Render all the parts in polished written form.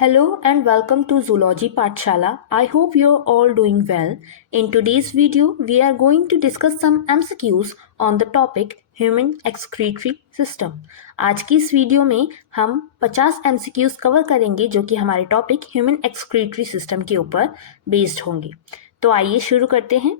Hello and welcome to Zoology Pathshala. I hope you're all doing well. In today's video, we are going to discuss some MCQs on the topic Human Excretory System. आज की इस video में हम 50 MCQs cover करेंगे जो कि हमारे topic Human Excretory System के ऊपर बेस्ड होंगे। तो आइए शुरू करते हैं।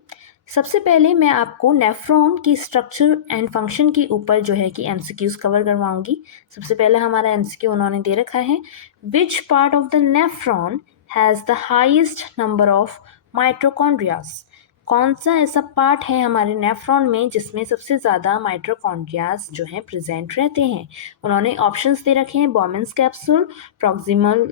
सबसे पहले मैं आपको नेफ्रॉन की स्ट्रक्चर एंड फंक्शन के ऊपर जो है कि एमसीक्यूज कवर करवाऊंगी। सबसे पहले हमारा एमसीक्यू उन्होंने दे रखा है, which part of the nephron has the highest number of mitochondrias. कौन सा ऐसा पार्ट है हमारे नेफ्रॉन में जिसमें सबसे ज़्यादा माइटोकॉन्ड्रियाज जो हैं प्रेजेंट रहते हैं। उन्होंने ऑप्शंस दे रखे हैं, Bowman's capsule, proximal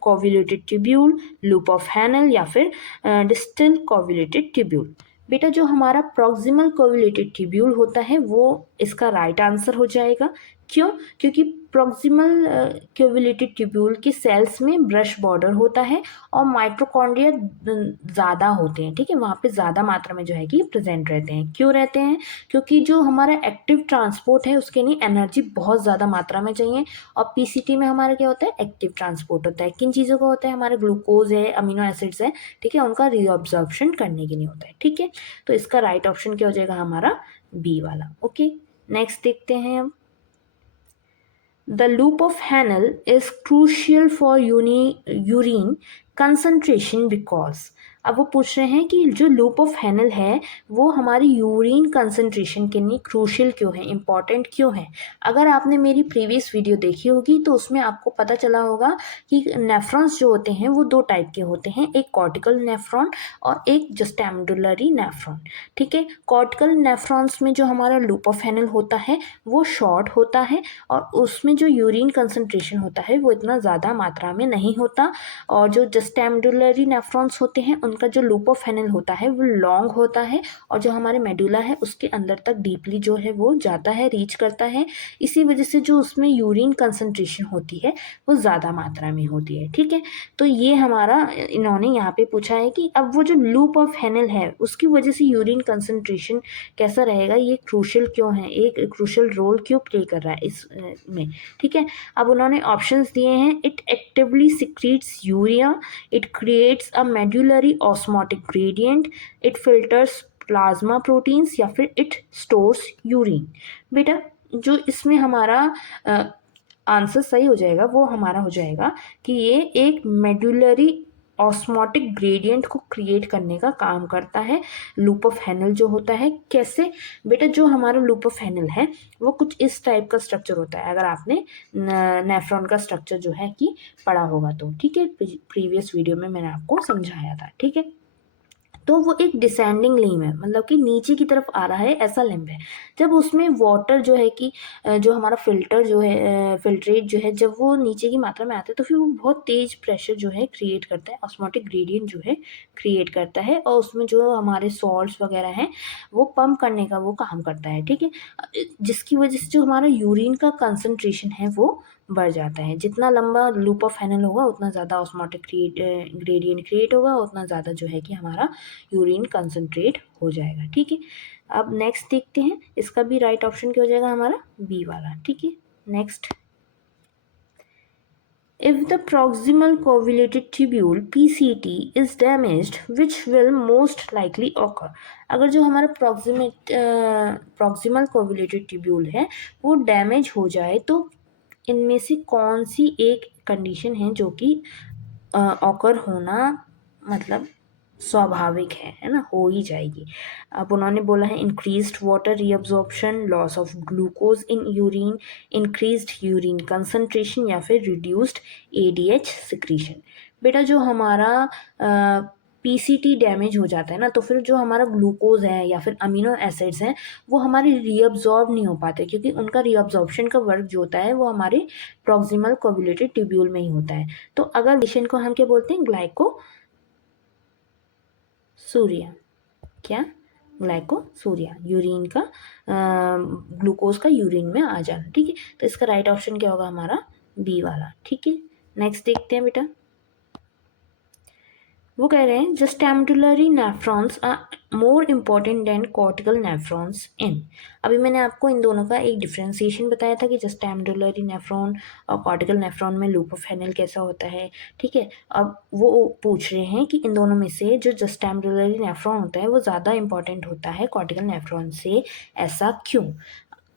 convoluted tubule, loop of Henle या फिर डिस्टल कोवुलेटेड ट्यूब्यूल। बेटा जो हमारा प्रॉक्सिमल कोवुलेटेड ट्यूब्यूल होता है वो इसका राइट आंसर हो जाएगा। क्यों? क्योंकि प्रॉक्सिमल कोवुलेटेड ट्यूब्यूल के सेल्स में ब्रश बॉर्डर होता है और माइटोकॉन्ड्रिया ज़्यादा होते हैं। ठीक है, वहाँ पे ज़्यादा मात्रा में जो है कि प्रेजेंट रहते हैं। क्यों रहते हैं? क्योंकि जो हमारा एक्टिव ट्रांसपोर्ट है उसके लिए एनर्जी बहुत ज़्यादा मात्रा में चाहिए, और पीसीटी में हमारा क्या होता है, एक्टिव ट्रांसपोर्ट होता है। किन चीज़ों का होता है? हमारे ग्लूकोज है, अमीनो एसिड्स है, ठीक है, उनका रीअब्जॉर्प्शन करने के लिए होता है। ठीक है, तो इसका राइट ऑप्शन क्या हो जाएगा हमारा? बी वाला। ओके, नेक्स्ट देखते हैं अब। The loop of Henle is crucial for urine concentration because, अब वो पूछ रहे हैं कि जो लूप ऑफ हैनल है वो हमारी यूरिन कंसंट्रेशन के लिए क्रूशियल क्यों है, इंपॉर्टेंट क्यों है। अगर आपने मेरी प्रीवियस वीडियो देखी होगी तो उसमें आपको पता चला होगा कि नेफ्रॉन्स जो होते हैं वो दो टाइप के होते हैं, एक कॉर्टिकल नेफ्रॉन और एक जस्टैमेडुलरी नेफ्रॉन। ठीक है, कॉर्टिकल नेफ्रॉन्स में जो हमारा लूप ऑफ हैनल होता है वो शॉर्ट होता है और उसमें जो यूरिन कंसंट्रेशन होता है वो इतना ज़्यादा मात्रा में नहीं होता, और जो जस्टैमेडुलरी नेफ्रॉन्स होते हैं उनका जो लूप ऑफ हैनल होता है वो लॉन्ग होता है और जो हमारे मेडुला है उसके अंदर तक डीपली जो है वो जाता है, रीच करता है। इसी वजह से जो उसमें यूरिन कंसंट्रेशन होती है वो ज़्यादा मात्रा में होती है। ठीक है, तो ये हमारा इन्होंने यहाँ पे पूछा है कि अब वो जो लूप ऑफ हैनल है उसकी वजह से यूरिन कंसंट्रेशन कैसा रहेगा, ये क्रूशियल क्यों है, एक क्रूशियल रोल क्यों प्ले कर रहा है इस में। ठीक है, अब उन्होंने ऑप्शंस दिए हैं, it actively secretes urea, it creates a medullary osmotic gradient, it filters plasma proteins या फिर इट स्टोर्स यूरिन। बेटा जो इसमें हमारा आंसर सही हो जाएगा वो हमारा हो जाएगा कि ये एक मेडुलरी ऑस्मोटिक ग्रेडियंट को क्रिएट करने का काम करता है लूप ऑफ हैनल जो होता है। कैसे? बेटा जो हमारा लूप ऑफ हैनल है वो कुछ इस टाइप का स्ट्रक्चर होता है, अगर आपने नेफ्रॉन का स्ट्रक्चर जो है कि पढ़ा होगा तो। ठीक है, प्रीवियस वीडियो में मैंने आपको समझाया था। ठीक है, तो वो एक डिसेंडिंग लिम्ब है, मतलब कि नीचे की तरफ आ रहा है ऐसा लिम्ब है। जब उसमें वाटर जो है कि जो हमारा फिल्टर जो है, फिल्ट्रेट जो है, जब वो नीचे की मात्रा में आता है तो फिर वो बहुत तेज प्रेशर जो है क्रिएट करता है, ऑस्मोटिक ग्रेडियंट जो है क्रिएट करता है, और उसमें जो हमारे सॉल्ट्स वगैरह हैं वो पंप करने का वो काम करता है। ठीक है, जिसकी वजह से जो हमारा यूरिन का कंसंट्रेशन है वो बढ़ जाता है। जितना लंबा लूप ऑफ हैनल होगा उतना ज़्यादा ऑस्मोटिक ग्रेडियंट क्रिएट होगा, उतना ज़्यादा जो है कि हमारा यूरिन कंसंट्रेट हो जाएगा। ठीक है, अब नेक्स्ट देखते हैं, इसका भी राइट ऑप्शन क्या हो जाएगा हमारा? बी वाला। ठीक है, next, if the proximal covulated tubule PCT is damaged, which will most likely occur। अगर जो हमारा proximal covulated tubule है वो डैमेज हो जाए तो इनमें से कौन सी एक कंडीशन है जो कि ऑकर होना मतलब स्वाभाविक है ना, हो ही जाएगी। अब उन्होंने बोला है increased water reabsorption, loss of glucose in urine, increased urine concentration या फिर रिड्यूस्ड एडीएच सिक्रीशन। बेटा जो हमारा पीसीटी डैमेज हो जाता है ना तो फिर जो हमारा ग्लूकोज है या फिर अमीनो एसिड्स हैं वो हमारे रीअब्जॉर्ब नहीं हो पाते, क्योंकि उनका रीअब्जॉर्प्शन का वर्क जो होता है वो हमारे प्रॉक्सिमल कोवुलेटेड ट्यूब्यूल में ही होता है। तो अगर कंडीशन को हम क्या बोलते हैं? ग्लाइकोसूरिया। क्या? ग्लाइकोसूरिया, यूरिन का ग्लूकोज का यूरिन में आ जाना। ठीक है, तो इसका राइट ऑप्शन क्या होगा हमारा? बी वाला। ठीक है, नेक्स्ट देखते हैं बेटा, वो कह रहे हैं juxtamedullary nephrons are more important than cortical nephrons in. अभी मैंने आपको इन दोनों का एक डिफ्रेंसिएशन बताया था कि जस्टैमेडुलरी नेफ्रॉन और कॉर्टिकल नेफ्रॉन में लूप ऑफ हेनल कैसा होता है। ठीक है, अब वो पूछ रहे हैं कि इन दोनों में से जो जस्टैमेडुलरी नेफ्रॉन होता है वो ज़्यादा इंपॉर्टेंट होता है कॉर्टिकल नेफ्रॉन से, ऐसा क्यों।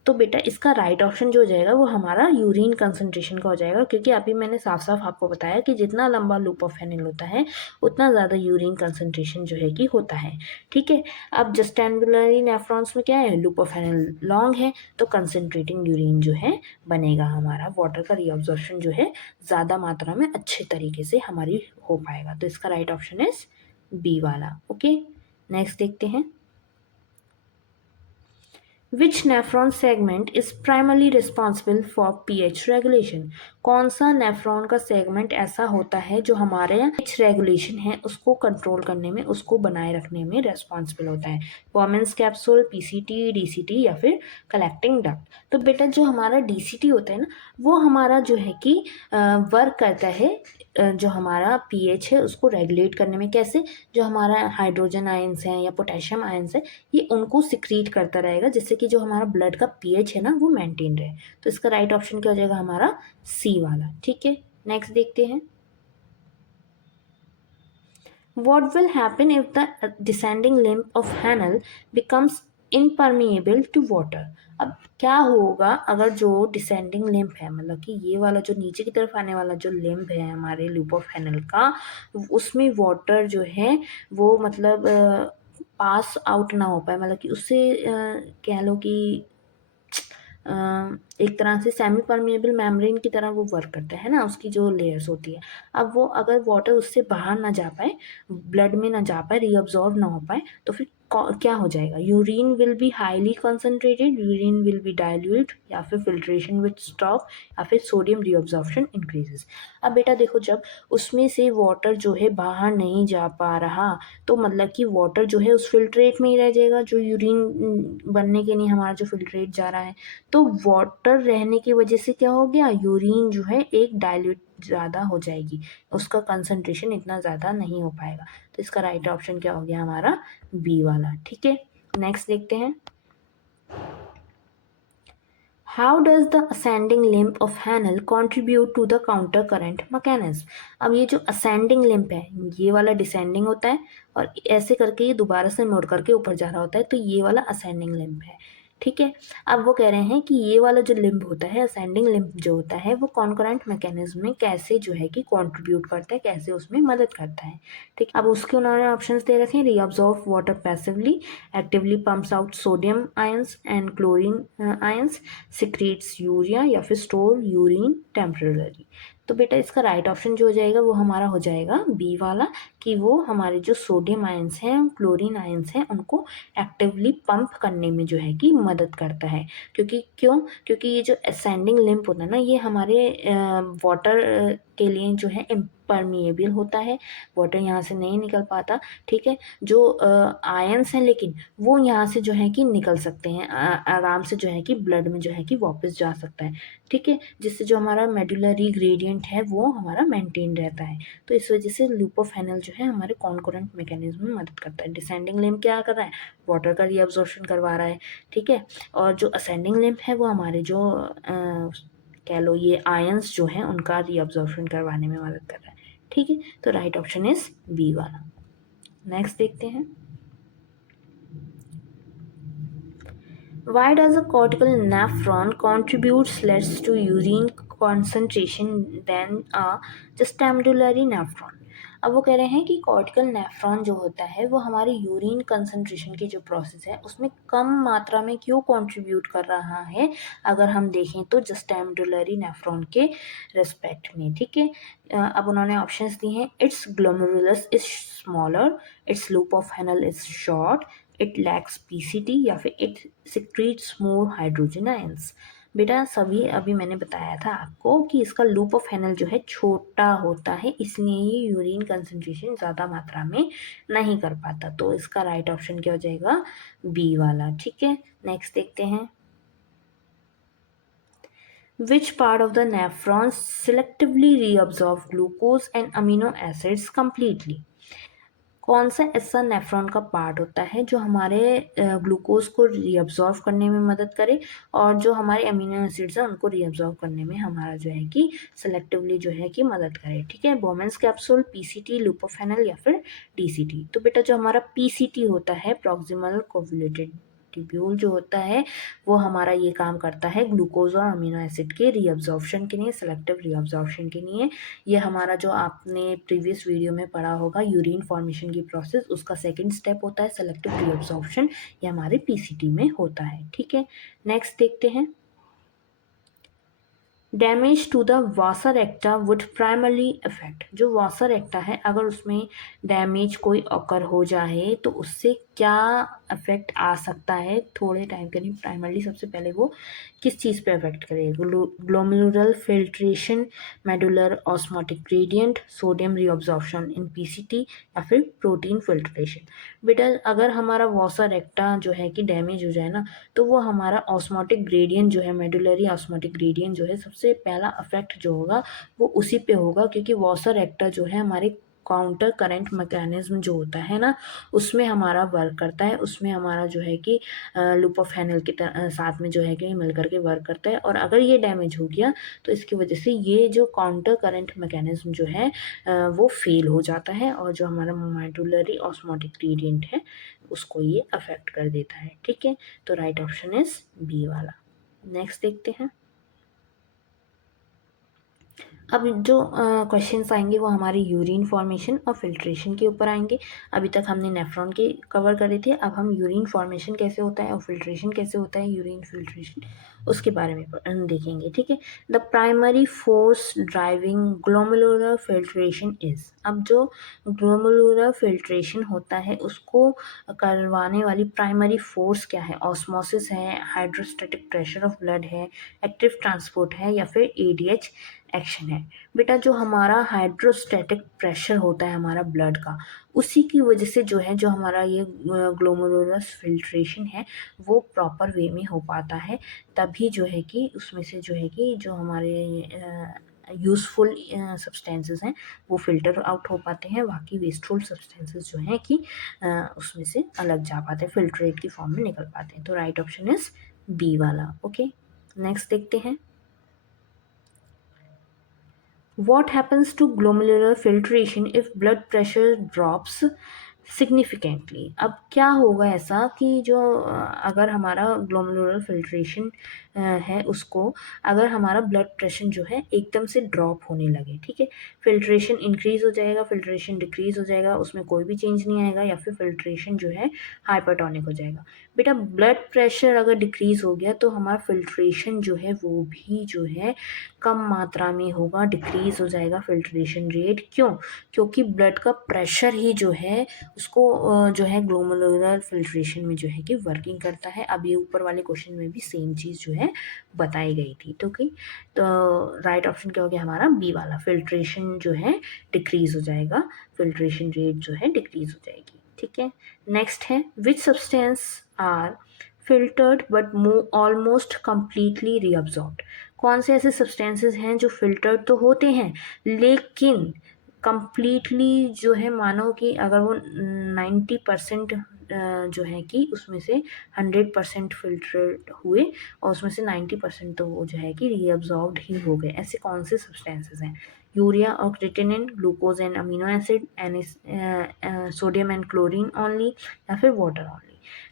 तो बेटा इसका राइट ऑप्शन जो हो जाएगा वो हमारा यूरिन कंसंट्रेशन का हो जाएगा, क्योंकि अभी मैंने साफ साफ आपको बताया कि जितना लंबा लूप ऑफ हेनिल होता है उतना ज़्यादा यूरिन कंसंट्रेशन जो है कि होता है। ठीक है, अब जस्टैम्बुलरी नेफ्रॉन्स में क्या है, लूप ऑफ हेनिल लॉन्ग है, तो कंसंट्रेटिंग यूरिन जो है बनेगा हमारा, वाटर का रीअब्जॉर्प्शन जो है ज़्यादा मात्रा में अच्छे तरीके से हमारी हो पाएगा। तो इसका राइट ऑप्शन इज बी वाला। ओके, नेक्स्ट देखते हैं। Which nephron segment is primarily responsible for pH regulation? कौन सा नेफ्रॉन का सेगमेंट ऐसा होता है जो हमारे pH रेगुलेशन है उसको कंट्रोल करने में, उसको बनाए रखने में रेस्पॉन्सिबल होता है? वॉमेंस कैप्सूल, पीसीटी, डीसीटी या फिर कलेक्टिंग डक्ट? तो बेटा जो हमारा डीसीटी होता है ना, वो हमारा जो है कि वर्क करता है जो हमारा पीएच है उसको रेगुलेट करने में। कैसे? जो हमारा हाइड्रोजन आयंस है या पोटेशियम आयंस है, ये उनको सिक्रीट करता रहेगा जिससे कि जो हमारा ब्लड का पीएच है ना वो मेंटेन रहे। तो इसका राइट ऑप्शन क्या हो जाएगा हमारा, सी वाला। ठीक है, नेक्स्ट देखते हैं। What will happen if the descending limb of Hanel becomes impermeable to water? अब क्या होगा अगर जो डिसेंडिंग लिम्ब है, मतलब कि ये वाला जो नीचे की तरफ आने वाला जो लिम्ब है हमारे लूप ऑफ हैनल का, उसमें वाटर जो है वो मतलब पास आउट ना हो पाए, मतलब कि उससे कह लो कि एक तरह से सेमी परमिएबल मेम्ब्रेन की तरह वो वर्क करता है ना, उसकी जो लेयर्स होती है। अब वो अगर वाटर उससे बाहर ना जा पाए, ब्लड में ना जा पाए, रीअब्जॉर्ब ना हो पाए, तो फिर क्या हो जाएगा, urine will be highly concentrated, urine will be dilute, या फिर फिल्ट्रेशन विल स्टॉप, या फिर सोडियम रीअब्जॉर्प्शन इंक्रीजेस। अब बेटा देखो, जब उसमें से वाटर जो है बाहर नहीं जा पा रहा, तो मतलब कि वाटर जो है उस फिल्ट्रेट में ही रह जाएगा, जो यूरिन बनने के लिए हमारा जो फिल्ट्रेट जा रहा है। तो वाटर रहने की वजह से क्या हो गया, यूरिन जो है एक डाइल्यूट ज़्यादा हो जाएगी, उसका कंसंट्रेशन इतना ज़्यादा नहीं हो पाएगा। तो इसका राइट ऑप्शन क्या हो गया हमारा, बी वाला। ठीक है, नेक्स्ट देखते हैं। How does the ascending limb of Hanel contribute to the counter current mechanism? अब ये जो ascending limb है, ये वाला descending होता है और ऐसे करके ये दोबारा से मुड़ करके ऊपर जा रहा होता है, तो ये वाला ascending limb है। ठीक है, अब वो कह रहे हैं कि ये वाला जो लिम्ब होता है, असेंडिंग लिम्ब जो होता है, वो कॉन्करेंट मैकेनिज्म में कैसे जो है कि कंट्रीब्यूट करता है, कैसे उसमें मदद करता है। ठीक, अब उसके उन्होंने ऑप्शंस दे रखे हैं, reabsorb water passively, actively pumps out sodium ions and chlorine ions, secretes urea, या फिर स्टोर यूरिन टेम्पररी। तो बेटा इसका राइट ऑप्शन जो हो जाएगा वो हमारा हो जाएगा बी वाला, कि वो हमारे जो सोडियम आयंस हैं, क्लोरीन आयंस हैं, उनको एक्टिवली पंप करने में जो है कि मदद करता है। क्योंकि ये जो असेंडिंग लिम्फ होता है ना, ये हमारे वाटर के लिए जो है इम्परमिएबल होता है, वाटर यहाँ से नहीं निकल पाता। ठीक है, जो आयंस हैं लेकिन वो यहाँ से जो है कि निकल सकते हैं, आराम से जो है कि ब्लड में जो है कि वापस जा सकता है। ठीक है, जिससे जो हमारा मेडुलरी ग्रेडियंट है वो हमारा मेंटेन रहता है। तो इस वजह से लूप ऑफ हैनल जो है हमारे कॉन्कोरेंट मैकेनिज्म में मदद करता है। डिसेंडिंग लिम्ब क्या कर रहा है, वाटर का रीअब्जॉर्प्शन करवा रहा है। ठीक है, और जो असेंडिंग लिम्ब है वो हमारे जो कह लो ये आयंस जो हैं उनका रीअब्जॉर्प्शन करवाने में मदद कर रहा है। ठीक है, तो राइट ऑप्शन इज बी वाला। नेक्स्ट देखते हैं। Why does a cortical nephron contributes less to urine concentration than a juxtamedullary nephron? अब वो कह रहे हैं कि कॉर्टिकल नेफ्रॉन जो होता है वो हमारे यूरिन कंसंट्रेशन की जो प्रोसेस है उसमें कम मात्रा में क्यों कंट्रीब्यूट कर रहा है, अगर हम देखें तो जस्टैमेडुलरी नेफ्रॉन के रिस्पेक्ट में। ठीक है, अब उन्होंने ऑप्शंस दिए हैं, it's glomerulus is smaller, it's loop of हैनल is short, it lacks PCT, या फिर it secretes more hydrogen ions. बेटा सभी अभी मैंने बताया था आपको कि इसका लूप ऑफ हैनल जो है छोटा होता है, इसलिए ये यूरिन कंसंट्रेशन ज़्यादा मात्रा में नहीं कर पाता। तो इसका राइट ऑप्शन क्या हो जाएगा, बी वाला। ठीक है, नेक्स्ट देखते हैं। Which part of the nephrons selectively reabsorb glucose and amino acids completely? कौन सा ऐसा नेफ्रॉन का पार्ट होता है जो हमारे ग्लूकोज को रीअब्जॉर्व करने में मदद करे और जो हमारे अमीनो एसिड्स हैं उनको रीअब्जॉर्व करने में हमारा जो है कि सेलेक्टिवली जो है कि मदद करे। ठीक है, बोमेंस कैप्सूल, पीसीटी, लुपोफेनल या फिर डीसीटी। तो बेटा जो हमारा पीसीटी होता है, प्रॉक्सिमल कोवैलेंट ट्यूब्यूल जो होता है वो हमारा ये काम करता है ग्लूकोज और अमीनो एसिड के रीअब्जॉर्प्शन के लिए, सेलेक्टिव रीअब्जॉर्प्शन के लिए। ये हमारा जो आपने प्रीवियस वीडियो में पढ़ा होगा यूरिन फॉर्मेशन की प्रोसेस, उसका सेकंड स्टेप होता है सेलेक्टिव रीअब्जॉर्प्शन, ये हमारे पीसीटी में होता है। ठीक है, नेक्स्ट देखते हैं। Damage to the vasa recta would primarily affect, जो वासा रेक्टा है अगर उसमें डैमेज कोई ऑकर हो जाए तो उससे क्या अफेक्ट आ सकता है थोड़े टाइम के लिए। प्राइमरली सबसे पहले वो किस चीज़ पे अफेक्ट करेगा, glomerular filtration, medullary osmotic gradient, sodium reabsorption in PCT या फिर प्रोटीन फिल्ट्रेशन। बेटा अगर हमारा वासा रेक्टा जो है कि डैमेज हो जाए ना तो वो हमारा ऑस्मोटिक ग्रेडियंट जो है, मेडुलरी ऑस्मोटिक ग्रेडियंट जो है, सबसे पहला अफेक्ट जो होगा वो उसी पे होगा, क्योंकि वासा रेक्टा जो है हमारे काउंटर करंट मैकेनिज्म जो होता है ना उसमें हमारा वर्क करता है, उसमें हमारा जो है कि लुपोफेनल के साथ में जो है कि मिल करके वर्क करता है। और अगर ये डैमेज हो गया तो इसकी वजह से ये जो काउंटर करंट मैकेनिज्म जो है वो फेल हो जाता है और जो हमारा मेडुलरी ऑस्मोटिक ग्रेडियंट है उसको ये अफेक्ट कर देता है। ठीक है, तो राइट ऑप्शन इज बी वाला। नेक्स्ट देखते हैं। अब जो क्वेश्चंस आएंगे वो हमारी यूरिन फॉर्मेशन और फिल्ट्रेशन के ऊपर आएंगे। अभी तक हमने नेफ्रॉन के कवर करे थे, अब हम यूरिन फॉर्मेशन कैसे होता है और फिल्ट्रेशन कैसे होता है, यूरिन फिल्ट्रेशन उसके बारे में देखेंगे। ठीक है, the primary force driving glomerular filtration is, अब जो ग्लोमेरुलर फिल्ट्रेशन होता है उसको करवाने वाली प्राइमरी फोर्स क्या है, ऑस्मोसिस है, हाइड्रोस्टैटिक प्रेशर ऑफ ब्लड है, एक्टिव ट्रांसपोर्ट है या फिर एडीएच एक्शन है। बेटा जो हमारा हाइड्रोस्टैटिक प्रेशर होता है हमारा ब्लड का, उसी की वजह से जो है जो हमारा ये ग्लोमेरुलर फिल्ट्रेशन है वो प्रॉपर वे में हो पाता है। तभी जो है कि उसमें से जो है कि जो हमारे यूज़फुल सब्सटेंसेस हैं वो फिल्टर आउट हो पाते हैं, बाकी वेस्टफुल सब्सटेंसेस जो हैं कि उसमें से अलग जा पाते हैं, फिल्ट्रेट की फॉर्म में निकल पाते हैं। तो राइट ऑप्शन इज बी वाला। ओके, नेक्स्ट देखते हैं। What happens to glomerular filtration if blood pressure drops significantly? अब क्या होगा ऐसा कि जो अगर हमारा ग्लोमेरुलर फिल्ट्रेशन है उसको अगर हमारा ब्लड प्रेशर जो है एकदम से ड्रॉप होने लगे। ठीक है, फिल्ट्रेशन इंक्रीज हो जाएगा, फिल्ट्रेशन डिक्रीज हो जाएगा, उसमें कोई भी चेंज नहीं आएगा, या फिर फिल्ट्रेशन जो है हाइपरटोनिक हो जाएगा। बेटा ब्लड प्रेशर अगर डिक्रीज हो गया तो हमारा फिल्ट्रेशन जो है वो भी जो है कम मात्रा में होगा, डिक्रीज हो जाएगा फिल्ट्रेशन रेट। क्यों? क्योंकि ब्लड का प्रेशर ही जो है उसको जो है ग्लोमेरुलर फिल्ट्रेशन में जो है कि वर्किंग करता है। अब ये ऊपर वाले क्वेश्चन में भी सेम चीज़ जो है बताई गई थी। तो ओके, तो राइट ऑप्शन क्या हो गया हमारा बी वाला, फिल्ट्रेशन जो है डिक्रीज हो जाएगा, फिल्ट्रेशन रेट जो है डिक्रीज हो जाएगी। ठीक है, नेक्स्ट है which substance are filtered but almost completely reabsorbed. कौन से ऐसे सब्सटेंसेस हैं जो फिल्टर्ड तो होते हैं लेकिन कंप्लीटली जो है, मानो कि अगर वो 90% जो है कि उसमें से 100% फिल्टर्ड हुए और उसमें से 90% तो वो जो है कि रीअब्जॉर्ब्ड ही हो गए। ऐसे कौन से सब्सटेंसेस हैं? यूरिया और creatinine, glucose and amino acid, sodium and chlorine only या फिर वाटर ओनली।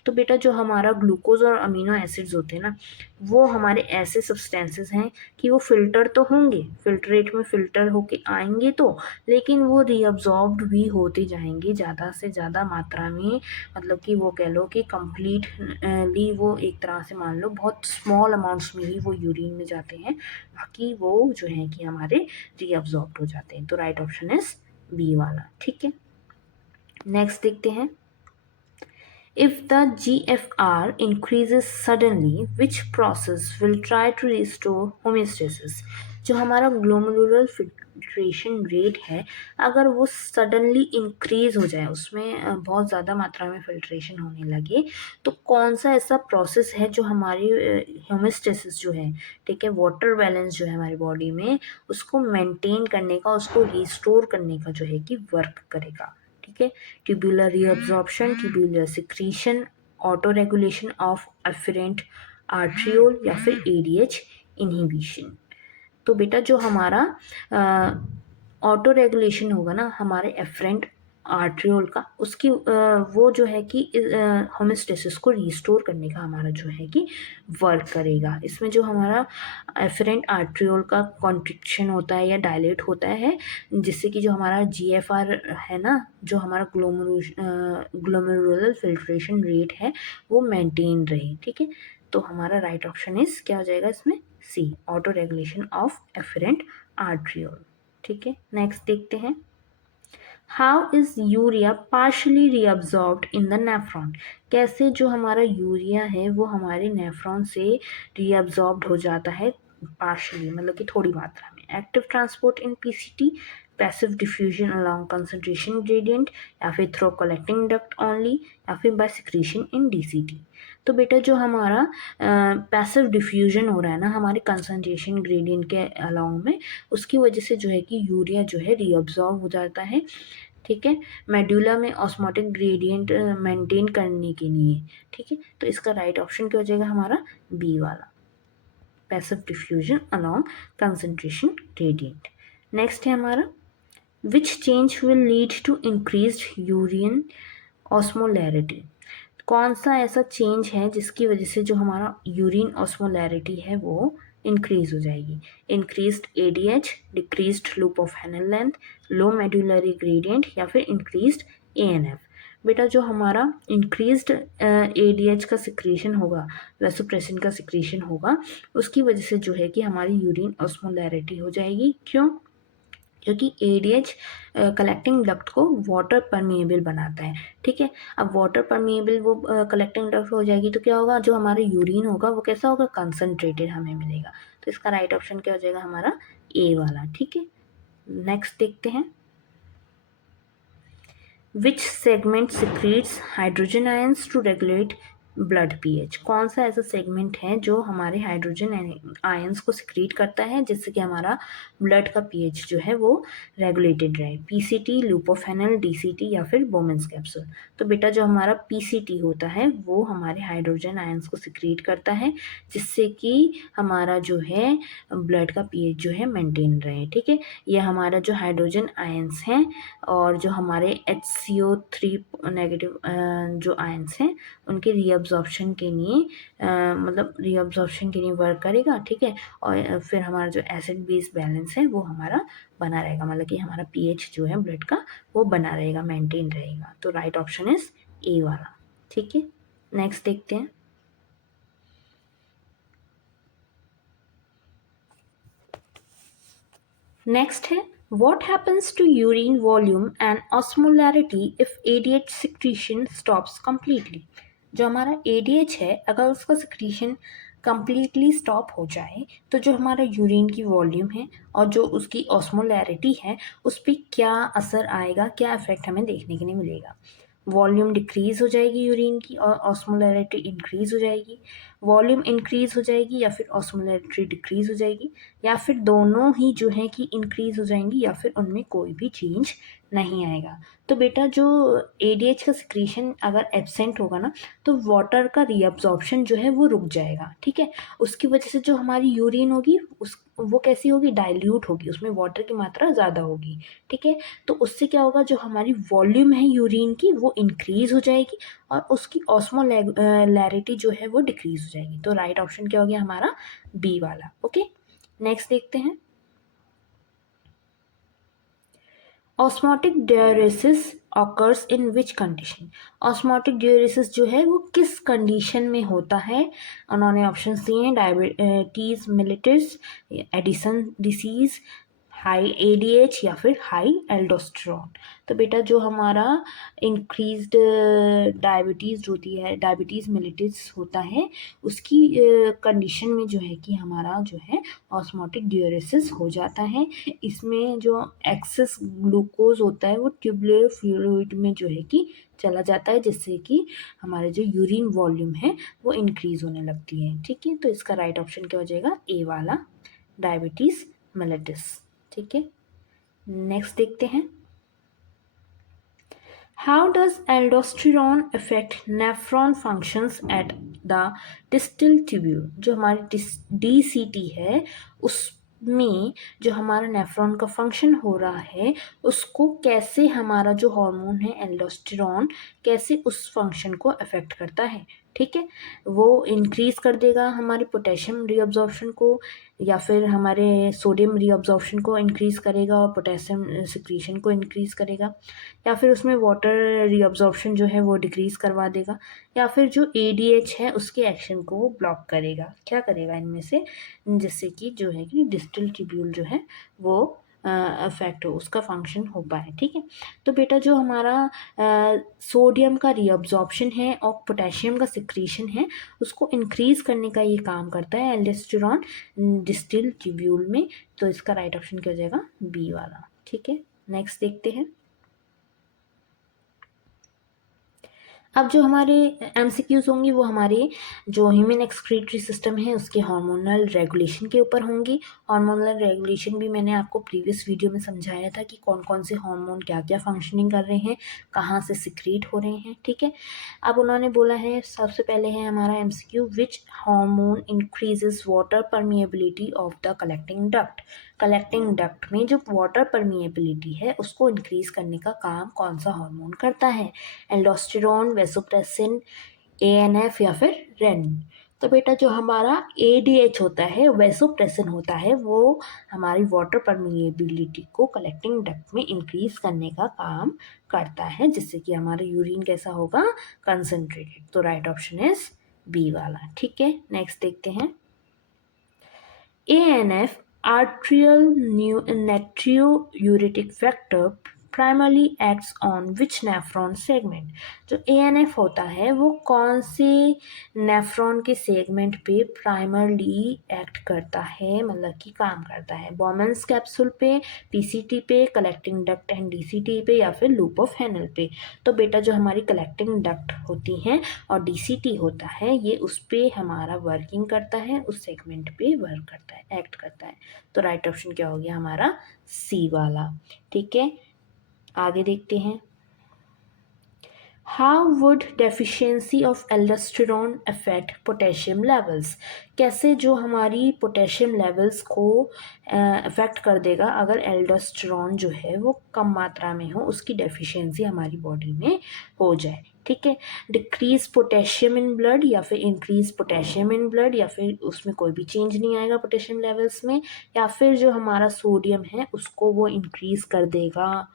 तो बेटा जो हमारा ग्लूकोज और अमीनो एसिड्स होते हैं ना वो हमारे ऐसे सब्सटेंसेस हैं कि वो फिल्टर तो होंगे, फिल्ट्रेट में फिल्टर होके आएंगे तो, लेकिन वो रीअब्जॉर्ब्ड भी होते जाएंगे ज़्यादा से ज़्यादा मात्रा में। मतलब कि वो कह लो कि कंप्लीटली वो एक तरह से मान लो बहुत स्मॉल अमाउंट्स में ही वो यूरिन में जाते हैं, बाकी वो जो है कि हमारे रीअब्जॉर्ब्ड हो जाते हैं। तो राइट ऑप्शन इज बी वाला। ठीक है, नेक्स्ट देखते हैं। If the GFR increases suddenly, which process will try to restore homeostasis? जो हमारा ग्लोमेरुलर फिल्ट्रेशन रेट है अगर वो सडनली इंक्रीज हो जाए, उसमें बहुत ज़्यादा मात्रा में फिल्ट्रेशन होने लगे, तो कौन सा ऐसा प्रोसेस है जो हमारी होमोस्टेसिस जो है, ठीक है, वाटर बैलेंस जो है हमारी बॉडी में उसको मेंटेन करने का, उसको रिस्टोर करने का जो है कि वर्क करेगा। ठीक है। Tubular reabsorption, tubular secretion, auto regulation of efferent arteriole या फिर एडीएच इनहिबिशन। तो बेटा जो हमारा ऑटो रेगुलेशन होगा ना हमारे एफरेंट आर्ट्रियोल का, उसकी वो जो है कि होमोस्टेसिस को रिस्टोर करने का हमारा जो है कि वर्क करेगा। इसमें जो हमारा एफरेंट आर्ट्रियोल का कॉन्ट्रिक्शन होता है या डायलेट होता है, जिससे कि जो हमारा जीएफआर है ना, जो हमारा ग्लोमेरुलर फिल्ट्रेशन रेट है वो मेंटेन रहे। ठीक है, तो हमारा राइट ऑप्शन इज क्या हो जाएगा इसमें, C, auto regulation of efferent arteriole. ठीक है, नेक्स्ट देखते हैं। How is urea partially reabsorbed in the nephron. कैसे जो हमारा यूरिया है वो हमारे नेफ्रॉन से रीअब्जॉर्ब्ड हो जाता है पार्शली, मतलब कि थोड़ी मात्रा में। एक्टिव ट्रांसपोर्ट इन PCT, passive diffusion along concentration gradient, या फिर थ्रो कलेक्टिंग डक्ट ओनली, या फिर बाय सिक्रीशन इन डीसीटी। तो बेटा जो हमारा पैसिव डिफ्यूजन हो रहा है ना हमारे कंसंट्रेशन ग्रेडियंट के अलोंग में, उसकी वजह से जो है कि यूरिया जो है रीअब्जॉर्ब हो जाता है। ठीक है, मेडुला में ऑस्मोटिक ग्रेडियंट मेंटेन करने के लिए। ठीक है, तो इसका राइट ऑप्शन क्या हो जाएगा हमारा, बी वाला, passive diffusion along concentration gradient. Next है हमारा, which change will lead to increased urine osmolarity. कौन सा ऐसा चेंज है जिसकी वजह से जो हमारा यूरिन ऑस्मोलैरिटी है वो इंक्रीज हो जाएगी। Increased ADH, decreased loop of हैनल length, low medullary gradient, या फिर इंक्रीज्ड एएनएफ। बेटा जो हमारा इंक्रीज्ड एडीएच का सिक्रीशन होगा, वैसोप्रेसिन का सिक्रीशन होगा, उसकी वजह से जो है कि हमारी यूरिन ऑस्मोलैरिटी हो जाएगी। क्यों? क्योंकि एडीएच कलेक्टिंग डक्ट को वाटर परमिएबल बनाता है। ठीक है, अब वाटर परमिएबल वो कलेक्टिंग डक्ट हो जाएगी तो क्या होगा, जो हमारा यूरिन होगा वो कैसा होगा, कंसनट्रेटेड हमें मिलेगा। तो इसका राइट ऑप्शन क्या हो जाएगा हमारा, ए वाला। ठीक है, नेक्स्ट देखते हैं। Which segment secretes hydrogen ions to regulate blood pH. कौन सा ऐसा सेगमेंट है जो हमारे हाइड्रोजन आयंस को सिक्रीट करता है जिससे कि हमारा ब्लड का पीएच जो है वो रेगुलेटेड रहे। पीसीटी, लूपोफेनल, डीसीटी, या फिर बोमेंस कैप्सूल। तो बेटा जो हमारा पीसीटी होता है वो हमारे हाइड्रोजन आयंस को सिक्रीट करता है जिससे कि हमारा जो है ब्लड का पीएच जो है मेंटेन रहे। ठीक है, ये हमारा जो हाइड्रोजन आयंस हैं और जो हमारे HCO3 नेगेटिव जो आयंस हैं उनके रीअब्जॉर्प्शन के लिए मतलब रीअब्जॉर्प्शन के लिए वर्क करेगा। ठीक है, और फिर हमारा जो एसिड बेस बैलेंस है वो हमारा बना रहेगा, मतलब कि हमारा पीएच जो है ब्लड का वो बना रहेगा, मेंटेन रहेगा। तो राइट ऑप्शन इज ए वाला। ठीक है, नेक्स्ट देखते हैं। नेक्स्ट है, what happens to urine volume and osmolarity if ADH secretion stops completely। जो हमारा ADH है अगर उसका secretion completely stop हो जाए तो जो हमारा यूरिन की वॉल्यूम है और जो उसकी ऑस्मोलैरिटी है उस पर क्या असर आएगा, क्या इफेक्ट हमें देखने के लिए मिलेगा। वॉल्यूम डिक्रीज हो जाएगी यूरिन की और ऑस्मोलैरिटी इंक्रीज हो जाएगी। वॉल्यूम इंक्रीज हो जाएगी या फिर ऑस्मोलैरिटी डिक्रीज हो जाएगी, या फिर दोनों ही जो है कि इंक्रीज हो जाएंगी, या फिर उनमें कोई भी चेंज नहीं आएगा। तो बेटा जो एडीएच का सिक्रीशन अगर एब्सेंट होगा ना तो वाटर का रीअब्जॉर्प्शन जो है वो रुक जाएगा। ठीक है, उसकी वजह से जो हमारी यूरिन होगी वो कैसी होगी, डाइल्यूट होगी, उसमें वाटर की मात्रा ज़्यादा होगी। ठीक है, तो उससे क्या होगा, जो हमारी वॉल्यूम है यूरिन की वो इंक्रीज हो जाएगी और उसकी ऑस्मोलैरिटी जो है वो डिक्रीज हो जाएगी। तो राइट ऑप्शन क्या हो गया हमारा, बी वाला। ओके, नेक्स्ट देखते हैं। Osmotic diuresis occurs in which condition. Osmotic diuresis जो है वो किस कंडीशन में होता है। उन्होंने ऑप्शन दिए हैं, diabetes मिलिटस, Edison disease, high ADH, या फिर हाई एल्डोस्टेरोन। तो बेटा जो हमारा इंक्रीज्ड डायबिटीज़ होती है, डायबिटीज़ मिलिटस होता है, उसकी कंडीशन में जो है कि हमारा जो है ऑस्मोटिक डायरेसिस हो जाता है। इसमें जो एक्सेस ग्लूकोज होता है वो ट्यूबुलर फ्लूइड में जो है कि चला जाता है जिससे कि हमारे जो यूरिन वॉल्यूम है वो इंक्रीज होने लगती है। ठीक है, तो इसका राइट ऑप्शन क्या हो जाएगा, ए वाला, डायबिटीज़ मिलिटस। ठीक है, नेक्स्ट देखते हैं। How does aldosterone affect nephron functions at the distal tubule? जो हमारी DCT है उसमें जो हमारा नेफ्रॉन का फंक्शन हो रहा है उसको कैसे हमारा जो हार्मोन है एल्डोस्टेरॉन कैसे उस फंक्शन को अफेक्ट करता है। ठीक है, वो इंक्रीज कर देगा हमारे पोटेशियम रीअब्जॉर्प्शन को या फिर हमारे सोडियम रीअब्जॉर्प्शन को इंक्रीज करेगा और पोटेशियम सिक्रीशन को इंक्रीज करेगा, या फिर उसमें वाटर रीअब्जॉर्प्शन जो है वो डिक्रीज करवा देगा, या फिर जो ADH है उसके एक्शन को वो ब्लॉक करेगा। क्या करेगा इनमें से, जिससे कि जो है कि डिस्टल ट्यूब्यूल जो है वो अफेक्ट हो, उसका फंक्शन हो पाए। ठीक है, तो बेटा जो हमारा सोडियम का रीअब्जॉर्प्शन है और पोटेशियम का सिक्रीशन है उसको इंक्रीज करने का ये काम करता है एल्डोस्टेरॉन डिस्टल ट्यूब्यूल में। तो इसका राइट ऑप्शन क्या हो जाएगा, बी वाला। ठीक है, नेक्स्ट देखते हैं। अब जो हमारे MCQs होंगी वो हमारे जो ह्यूमन एक्सक्रीटरी सिस्टम है उसके हार्मोनल रेगुलेशन के ऊपर होंगी। हार्मोनल रेगुलेशन भी मैंने आपको प्रीवियस वीडियो में समझाया था कि कौन कौन से हार्मोन क्या क्या फंक्शनिंग कर रहे हैं, कहाँ से सिक्रीट हो रहे हैं। ठीक है, अब उन्होंने बोला है सबसे पहले है हमारा MCQ, which hormone increases water permeability of the collecting duct. Collecting duct में जो वाटर परमिएबिलिटी है उसको इंक्रीज करने का काम कौन सा हार्मोन करता है, एल्डोस्टेरॉन, वेसोप्रेसिन, ANF या फिर रेनिन। तो बेटा जो हमारा ADH होता है, वेसोप्रेसिन होता है, वो हमारी वाटर परमिएबिलिटी को कलेक्टिंग डक्ट में इंक्रीज करने का काम करता है, जिससे कि हमारा यूरिन कैसा होगा, कंसंट्रेटेड। तो राइट ऑप्शन इज बी वाला। ठीक है, नेक्स्ट देखते हैं। ANF, arterial natriuretic factor, primarily acts on which nephron segment? जो ANF होता है वो कौन से नेफ्रॉन के सेगमेंट पे प्राइमरली एक्ट करता है, मतलब कि काम करता है, बॉमन्स कैप्सूल पे, PCT पे, कलेक्टिंग डक्ट एंड DCT पे, या फिर लूप ऑफ हेनल पे। तो बेटा जो हमारी कलेक्टिंग डक्ट होती हैं और DCT होता है ये उस पे हमारा वर्किंग करता है, उस सेगमेंट पे वर्क करता है, एक्ट करता है। तो राइट ऑप्शन क्या हो गया हमारा, सी वाला। ठीक है, आगे देखते हैं। How would deficiency of aldosterone affect potassium levels? कैसे जो हमारी पोटेशियम लेवल्स को अफेक्ट कर देगा अगर एल्डोस्टेरॉन जो है वो कम मात्रा में हो, उसकी डेफिशिएंसी हमारी बॉडी में हो जाए। ठीक है, डिक्रीज पोटेशियम इन ब्लड या फिर इंक्रीज पोटेशियम इन ब्लड, या फिर उसमें कोई भी चेंज नहीं आएगा पोटेशियम लेवल्स में, या फिर जो हमारा सोडियम है उसको वो इंक्रीज कर देगा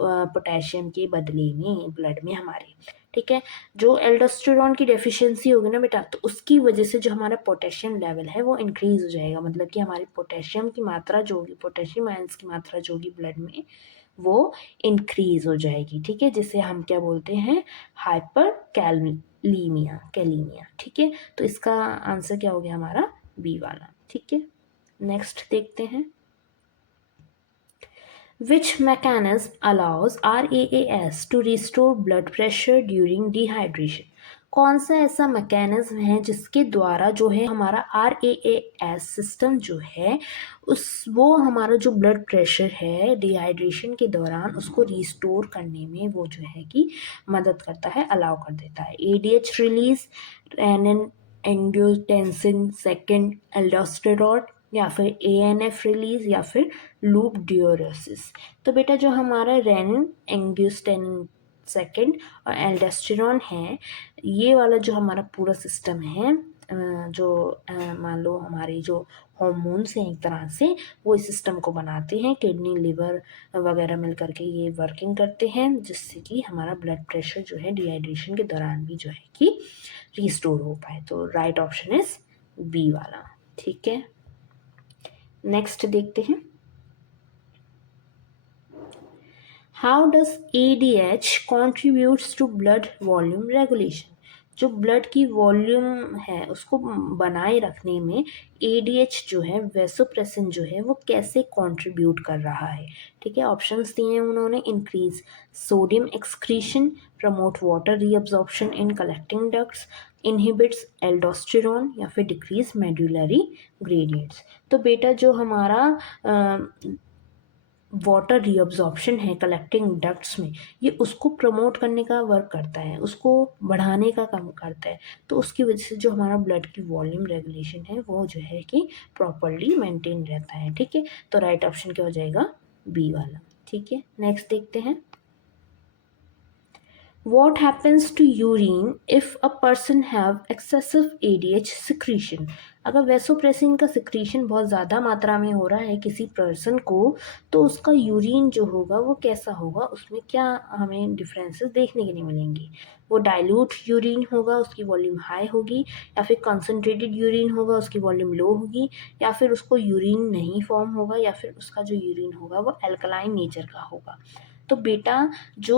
पोटेशियम के बदले में ब्लड में हमारे। ठीक है, जो एल्डोस्टेरॉन की डेफिशिएंसी होगी ना बेटा तो उसकी वजह से जो हमारा पोटेशियम लेवल है वो इंक्रीज हो जाएगा, मतलब कि हमारी पोटेशियम की मात्रा जो होगी, पोटेशियम आयंस की मात्रा जो होगी ब्लड में वो इंक्रीज हो जाएगी। ठीक है, जिसे हम क्या बोलते हैं, हाइपर कैलीमिया। ठीक है, तो इसका आंसर क्या हो गया हमारा, बी वाला। ठीक है, नेक्स्ट देखते हैं। Which mechanism allows RAAS to restore blood pressure during dehydration? कौन सा ऐसा मैकेनिज्म है जिसके द्वारा जो है हमारा RAAS सिस्टम जो है उस वो हमारा जो ब्लड प्रेशर है डिहाइड्रेशन के दौरान उसको रिस्टोर करने में वो जो है कि मदद करता है, अलाउ कर देता है। ADH release, renin, angiotensin second, aldosterone, या फिर ANF रिलीज, या फिर लूप डियोरेसिस। तो बेटा जो हमारा रेनिन, एंजियोटेंसिन सेकेंड और एल्डोस्टेरॉन है, ये वाला जो हमारा पूरा सिस्टम है जो मान लो हमारे जो हॉर्मोन्स हैं एक तरह से वो इस सिस्टम को बनाते हैं, किडनी लिवर वगैरह मिल करके ये वर्किंग करते हैं, जिससे कि हमारा ब्लड प्रेशर जो है डिहाइड्रेशन के दौरान भी जो है कि रिस्टोर हो पाए। तो राइट ऑप्शन इज बी वाला। ठीक है, नेक्स्ट देखते हैं। How does ADH contributes to blood volume regulation? जो ब्लड की वॉल्यूम है उसको बनाए रखने में ADH जो है, वेसोप्रेसिन जो है वो कैसे कंट्रीब्यूट कर रहा है। ठीक है, ऑप्शंस दिए हैं उन्होंने, increase sodium excretion, promote water reabsorption in collecting ducts, inhibits aldosterone, या फिर डिक्रीज मेडुलरी ग्रेडियंट्स। तो बेटा जो हमारा वाटर रीअब्जॉर्प्शन है कलेक्टिंग डक्ट्स में, ये उसको प्रमोट करने का वर्क करता है, उसको बढ़ाने का काम करता है। तो उसकी वजह से जो हमारा ब्लड की वॉल्यूम रेगुलेशन है वो जो है कि प्रॉपरली मेंटेन रहता है। ठीक है, तो राइट ऑप्शन क्या हो जाएगा, बी वाला। ठीक है, नेक्स्ट देखते हैं। What happens to urine if a person have excessive ADH secretion? अगर वैसोप्रेसिन का सिक्रीशन बहुत ज़्यादा मात्रा में हो रहा है किसी पर्सन को, तो उसका यूरिन जो होगा वो कैसा होगा, उसमें क्या हमें डिफरेंसेस देखने के लिए मिलेंगे। वो डाइल्यूट यूरिन होगा, उसकी वॉल्यूम हाई होगी, या फिर कंसनट्रेटेड यूरिन होगा, उसकी वॉल्यूम लो होगी, या फिर उसको यूरिन नहीं फॉर्म होगा, या फिर उसका जो यूरिन होगा वो एल्कलाइन नेचर का होगा। तो बेटा जो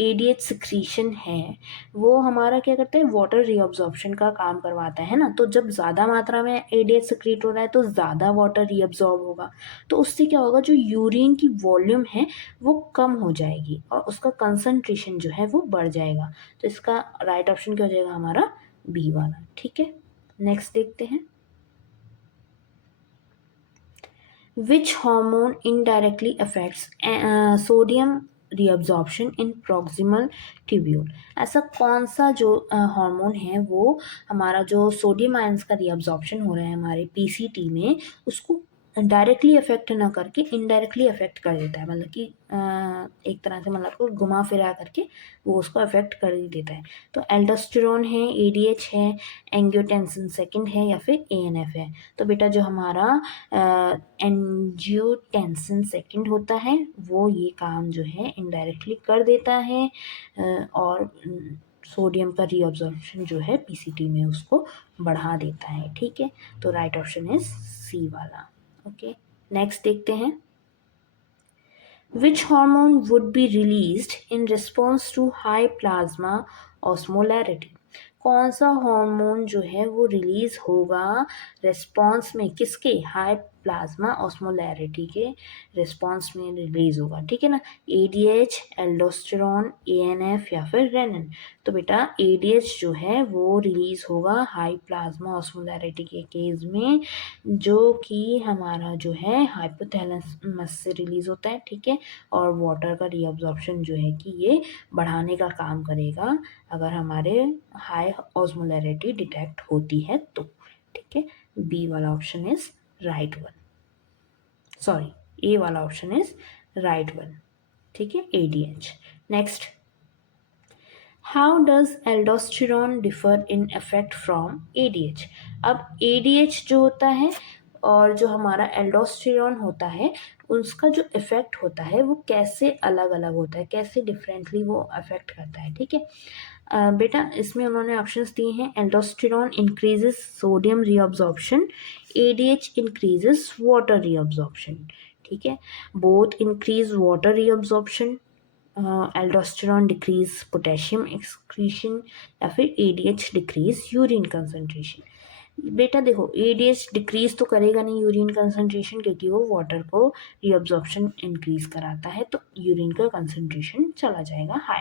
एडीएच सिक्रीशन है वो हमारा क्या करता है, वाटर रीअब्जॉर्प्शन का काम करवाता है ना। तो जब ज़्यादा मात्रा में एडीएच सिक्रीट हो रहा है तो ज़्यादा वाटर रीअब्जॉर्ब होगा, तो उससे क्या होगा, जो यूरिन की वॉल्यूम है वो कम हो जाएगी और उसका कंसंट्रेशन जो है वो बढ़ जाएगा। तो इसका राइट ऑप्शन क्या हो जाएगा हमारा, बी वाला। ठीक है, नेक्स्ट देखते हैं। Which hormone indirectly affects sodium reabsorption in proximal tubule? ऐसा कौन सा जो हार्मोन है वो हमारा जो सोडियम आयंस का रिअब्जॉर्प्शन हो रहा है हमारे पीसीटी में, उसको डायरेक्टली अफेक्ट ना करके इनडायरेक्टली अफेक्ट कर देता है। मतलब कि एक तरह से मतलब को घुमा फिरा करके वो उसको अफेक्ट कर ही देता है। तो एल्डोस्टेरोन है, एडीएच है, एंजियोटेंसिन सेकंड है, या फिर एएनएफ है। तो बेटा जो हमारा एंजियोटेंसिन सेकंड होता है वो ये काम जो है इनडायरेक्टली कर देता है और सोडियम का रीअब्जॉर्प्शन जो है पीसीटी में उसको बढ़ा देता है। ठीक है, तो राइट ऑप्शन इज सी वाला। ओके, नेक्स्ट देखते हैं। Which hormone would be released in response to high plasma osmolarity? कौन सा हार्मोन जो है वो रिलीज होगा रिस्पॉन्स में, किसके, हाई प्लाज्मा ऑस्मोलैरिटी के रिस्पॉन्स में रिलीज होगा। ठीक है ना, एडीएच, एल्डोस्टेरॉन, एएनएफ या फिर रेनिन। तो बेटा एडीएच जो है वो रिलीज होगा हाई प्लाज्मा ऑस्मोलैरिटी के केस में, जो कि हमारा जो है हाइपोथैलेमस से रिलीज होता है। ठीक है, और वाटर का रीअब्जॉर्प्शन जो है कि ये बढ़ाने का काम करेगा अगर हमारे हाई ऑस्मोलैरिटी डिटेक्ट होती है तो। ठीक है, बी वाला option is right one, sorry A वाला ऑप्शन इज राइट वन। ठीक है, ADH. Next, how does aldosterone differ in effect from ADH? अब एडीएच जो होता है और जो हमारा एल्डोस्टेरॉन होता है उसका जो इफेक्ट होता है वो कैसे अलग अलग होता है, कैसे डिफरेंटली वो अफेक्ट करता है। ठीक है, बेटा इसमें उन्होंने ऑप्शंस दिए हैं। Aldosterone increases sodium reabsorption, ADH increases water reabsorption. ठीक है, both increase water reabsorption, aldosterone decrease potassium excretion, या फिर एडीएच डिक्रीज यूरिन कंसंट्रेशन। बेटा देखो एडीएच डिक्रीज तो करेगा नहीं यूरिन कंसंट्रेशन, क्योंकि वो वाटर को रीअब्जॉर्प्शन इंक्रीज कराता है, तो यूरिन का कंसंट्रेशन चला जाएगा हाई।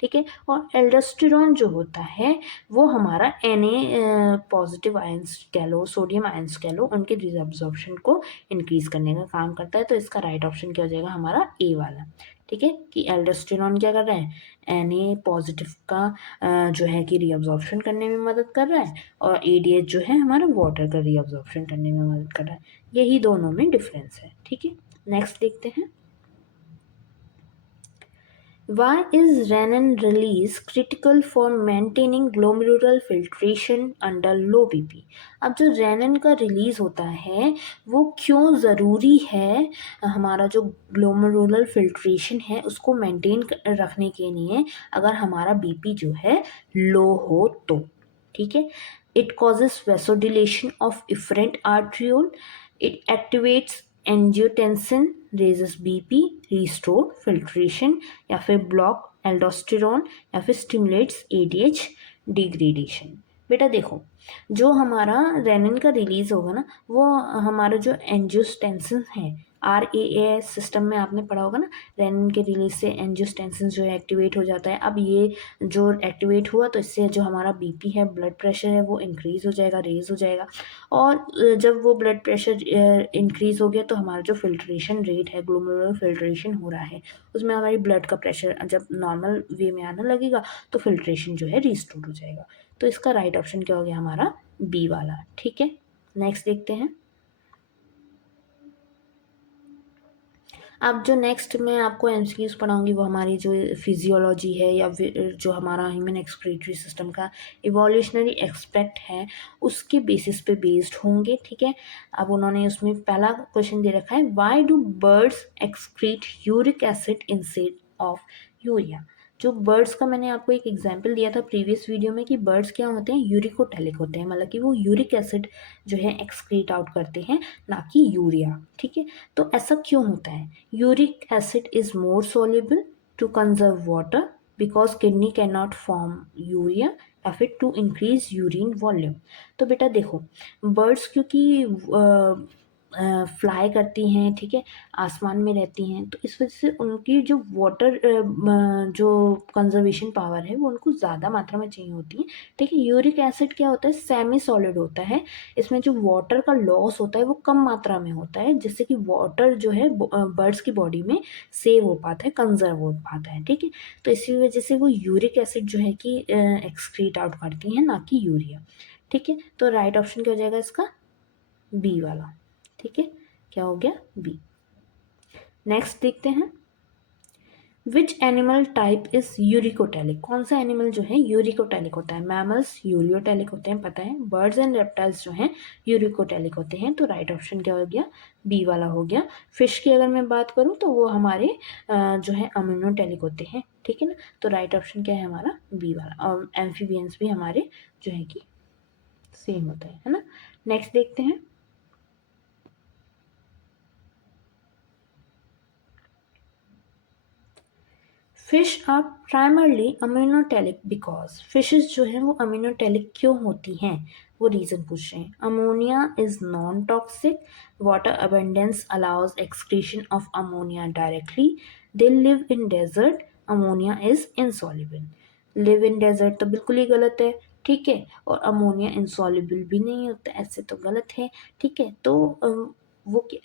ठीक है, और एल्डोस्टेरॉन जो होता है वो हमारा Na पॉजिटिव आयंस कह लो, सोडियम आयंस कह लो, उनके रीअब्जॉर्प्शन को इंक्रीज करने का काम करता है। तो इसका राइट ऑप्शन क्या हो जाएगा हमारा, ए वाला। ठीक है, कि एल्डोस्टेरॉन क्या कर रहा है, Na पॉजिटिव का जो है कि रीअब्जॉर्प्शन करने में मदद कर रहा है, और एडीएच जो है हमारा वाटर का रीअब्जॉर्प्शन करने में मदद कर रहा है। यही दोनों में डिफरेंस है। ठीक है, नेक्स्ट देखते हैं। Why is renin release critical for maintaining glomerular filtration under low BP? अब जो रेनिन का रिलीज होता है वो क्यों ज़रूरी है हमारा जो ग्लोमेरुलर फिल्ट्रेशन है उसको मेंटेन रखने के लिए अगर हमारा बीपी जो है लो हो तो। ठीक है, it causes vasodilation of efferent arteriole, it activates angiotensin, raises BP, restore filtration, या फिर ब्लॉक एल्डोस्टेरॉन, या फिर स्टिमुलेट्स एडीएच डिग्रेडेशन। बेटा देखो जो हमारा रेनिन का रिलीज होगा ना वो हमारा जो एंजियोटेंसिन है RAAS सिस्टम में आपने पढ़ा होगा ना, रेनिन के रिलीज से एंजियोटेंसिन जो है एक्टिवेट हो जाता है। अब ये जो एक्टिवेट हुआ तो इससे जो हमारा बीपी है, ब्लड प्रेशर है, वो इंक्रीज हो जाएगा, रेज हो जाएगा। और जब वो ब्लड प्रेशर इंक्रीज हो गया तो हमारा जो फिल्ट्रेशन रेट है, ग्लोमेरुलर फिल्ट्रेशन हो रहा है, उसमें हमारी ब्लड का प्रेशर जब नॉर्मल वे में आने लगेगा तो फिल्ट्रेशन जो है रिस्टोर हो जाएगा। तो इसका राइट ऑप्शन क्या हो गया हमारा, बी वाला। ठीक है, नेक्स्ट देखते हैं। अब जो नेक्स्ट मैं आपको एमसीक्यूज पढ़ाऊंगी वो हमारी जो फिजियोलॉजी है या जो हमारा ह्यूमन एक्सक्रीटरी सिस्टम का इवोल्यूशनरी एक्सपेक्ट है उसके बेसिस पे बेस्ड होंगे। ठीक है, अब उन्होंने उसमें पहला क्वेश्चन दे रखा है, why do birds excrete uric acid instead of urea. जो बर्ड्स का मैंने आपको एक एग्जाम्पल दिया था प्रीवियस वीडियो में कि बर्ड्स क्या होते हैं, यूरिकोटेलिक होते हैं, मतलब कि वो यूरिक एसिड जो है एक्सक्रीट आउट करते हैं, ना कि यूरिया। ठीक है, तो ऐसा क्यों होता है? Uric acid is more soluble to conserve water because kidney can not form urea या फिर टू इंक्रीज यूरिन वॉल्यूम। तो बेटा देखो, बर्ड्स क्योंकि फ्लाई करती हैं, ठीक है, आसमान में रहती हैं, तो इस वजह से उनकी जो वाटर जो कंजर्वेशन पावर है वो उनको ज़्यादा मात्रा में चाहिए होती है। ठीक है, यूरिक एसिड क्या होता है, सेमी सॉलिड होता है, इसमें जो वाटर का लॉस होता है वो कम मात्रा में होता है, जिससे कि वाटर जो है बर्ड्स की बॉडी में सेव हो पाता है, कंजर्व हो पाता है। ठीक है, तो इसी वजह से वो यूरिक एसिड जो है कि एक्सक्रीट आउट करती हैं, ना कि यूरिया। ठीक है, तो राइट ऑप्शन क्या हो जाएगा इसका, बी वाला। ठीक है, क्या हो गया, बी। नेक्स्ट देखते हैं, which animal type is uricotelic. कौन सा एनिमल जो है यूरिकोटेलिक होता है? मैमल्स यूरियोटेलिक होते हैं, पता है। बर्ड्स एंड रेप्टाइल्स जो हैं यूरिकोटेलिक होते हैं। तो राइट ऑप्शन क्या हो गया, बी वाला हो गया। फिश की अगर मैं बात करूँ तो वो हमारे जो है अम्यूनोटेलिक होते हैं। ठीक है ना, तो राइट ऑप्शन क्या है हमारा, बी वाला। और एम्फीबियंस भी हमारे जो है कि सेम होता है ना। नेक्स्ट देखते हैं, fish are primarily ammonotelic because. Fishes जो हैं वो अम्यूनोटेलिक क्यों होती हैं, वो रीज़न पूछ रहे हैं। Ammonia is non toxic, water abundance allows excretion of ammonia directly, they live in desert, ammonia is insoluble. Live in desert तो बिल्कुल ही गलत है, ठीक है, और अमोनिया इनसॉल्युबल भी नहीं होता, ऐसे तो गलत है। ठीक है, तो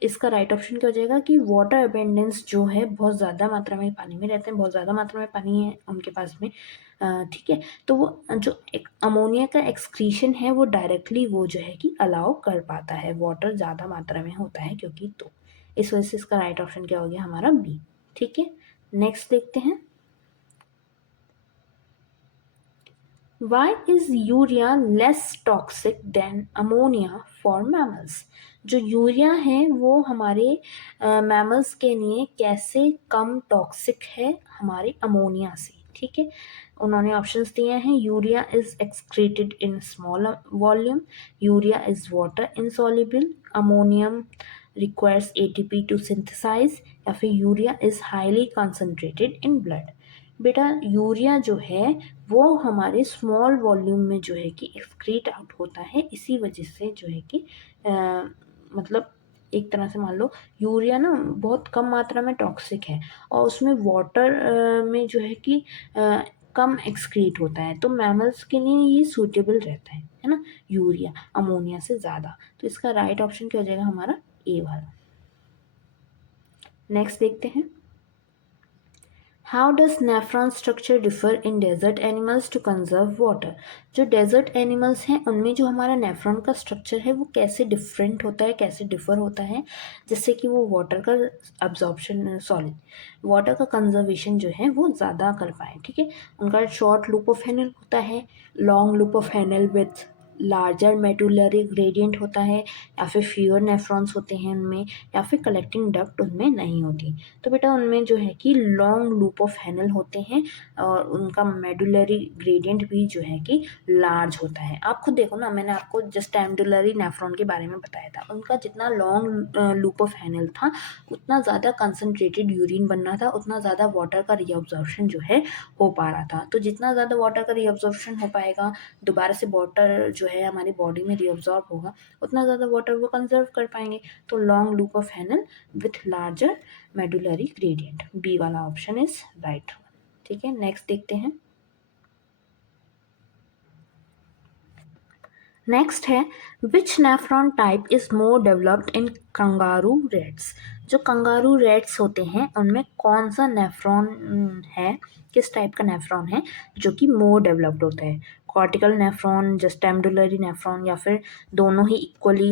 इसका राइट ऑप्शन क्या हो जाएगा कि वाटर अबेंडेंस जो है बहुत ज़्यादा मात्रा में पानी में रहते हैं, बहुत ज़्यादा मात्रा में पानी है उनके पास में। ठीक है, तो वो जो एक अमोनिया का एक्सक्रीशन है वो डायरेक्टली वो जो है कि अलाउ कर पाता है, वाटर ज़्यादा मात्रा में होता है क्योंकि, तो इस वजह से इसका राइट ऑप्शन क्या हो गया हमारा, बी। ठीक है, नेक्स्ट देखते हैं, Why is urea less toxic than ammonia for mammals. जो यूरिया है वो हमारे मैमल्स के लिए कैसे कम टॉक्सिक है हमारे अमोनिया से। ठीक है, उन्होंने ऑप्शंस दिए हैं, urea is excreted in small volume, urea is water insoluble, ammonium requires ATP to synthesise, या फिर urea is highly concentrated in blood. बेटा यूरिया जो है वो हमारे स्मॉल वॉल्यूम में जो है कि एक्सक्रीट आउट होता है, इसी वजह से जो है कि मतलब एक तरह से मान लो यूरिया ना बहुत कम मात्रा में टॉक्सिक है और उसमें वाटर में जो है कि कम एक्सक्रीट होता है, तो मैमल्स के लिए ये सूटेबल रहता है ना, यूरिया अमोनिया से ज़्यादा। तो इसका राइट ऑप्शन क्या हो जाएगा हमारा, ए वाला। नेक्स्ट देखते हैं, how does nephron structure differ in desert animals to conserve water. जो डेजर्ट एनिमल्स हैं उनमें जो हमारा नेफ्रॉन का स्ट्रक्चर है वो कैसे डिफरेंट होता है, कैसे डिफर होता है, जिससे कि वो वाटर का अब्जॉर्प्शन, सॉरी वाटर का कंजर्वेशन जो है वो ज़्यादा कर पाए। ठीक है, उनका शॉर्ट लूप ऑफ हेनल होता है, long loop of Henle with larger medullary gradient होता है, या फिर फ्यूअर नेफ्रॉन्स होते हैं उनमें, या फिर कलेक्टिंग डक्ट उनमें नहीं होती। तो बेटा उनमें जो है कि लॉन्ग लूप ऑफ हेनल होते हैं और उनका मेडुलरी ग्रेडियंट भी जो है कि लार्ज होता है। आप खुद देखो ना, मैंने आपको जस्ट एमेडुलरी नेफ्रॉन के बारे में बताया था, उनका जितना लॉन्ग लूप ऑफ हेनल था उतना ज़्यादा कंसनट्रेटेड यूरिन बनना था, उतना ज़्यादा वाटर का रीअब्जॉर्प्शन जो है हो पा रहा था। तो जितना ज़्यादा वाटर का रीअब्जॉर्प्शन हो पाएगा, दोबारा से वाटर जो जो है हमारी बॉडी में रिअब्जॉर्ब होगा उतना ज़्यादा वाटर वो कंजर्व कर पाएंगे। तो long loop of Henle with larger medullary gradient, B वाला ऑप्शन इज राइट। ठीक है, नेक्स्ट देखते हैं। नेक्स्ट है which nephron type is more developed in kangaroo rats. जो कंगारू रेट्स होते हैं उनमें कौन सा नेफ्रॉन है, किस टाइप का नेफ्रॉन है जो कि मोर डेवलप्ड होता है, कॉर्टिकल नेफ्रॉन, जस्टैम्बुलरी नेफ्रॉन, या फिर दोनों ही इक्वली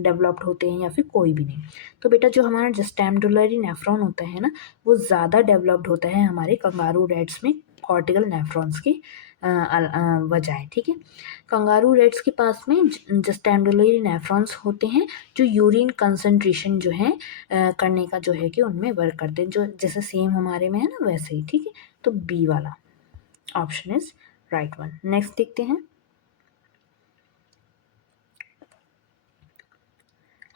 डेवलप्ड होते हैं या फिर कोई भी नहीं। तो बेटा जो हमारा जस्टैम्बुलरी नेफ्रॉन होता है ना वो ज़्यादा डेवलप्ड होता है हमारे कंगारू रेट्स में कॉर्टिकल नेफ्रॉन्स की वजह। ठीक है, कंगारू रेट्स के पास में जस्टैम्बुलरी नेफ्रॉन्स होते हैं जो यूरिन कंसंट्रेशन जो है करने का जो है कि उनमें वर्क करते हैं, जो जैसे सेम हमारे में है ना वैसे ही। ठीक है, तो बी वाला option is right one. Next देखते हैं।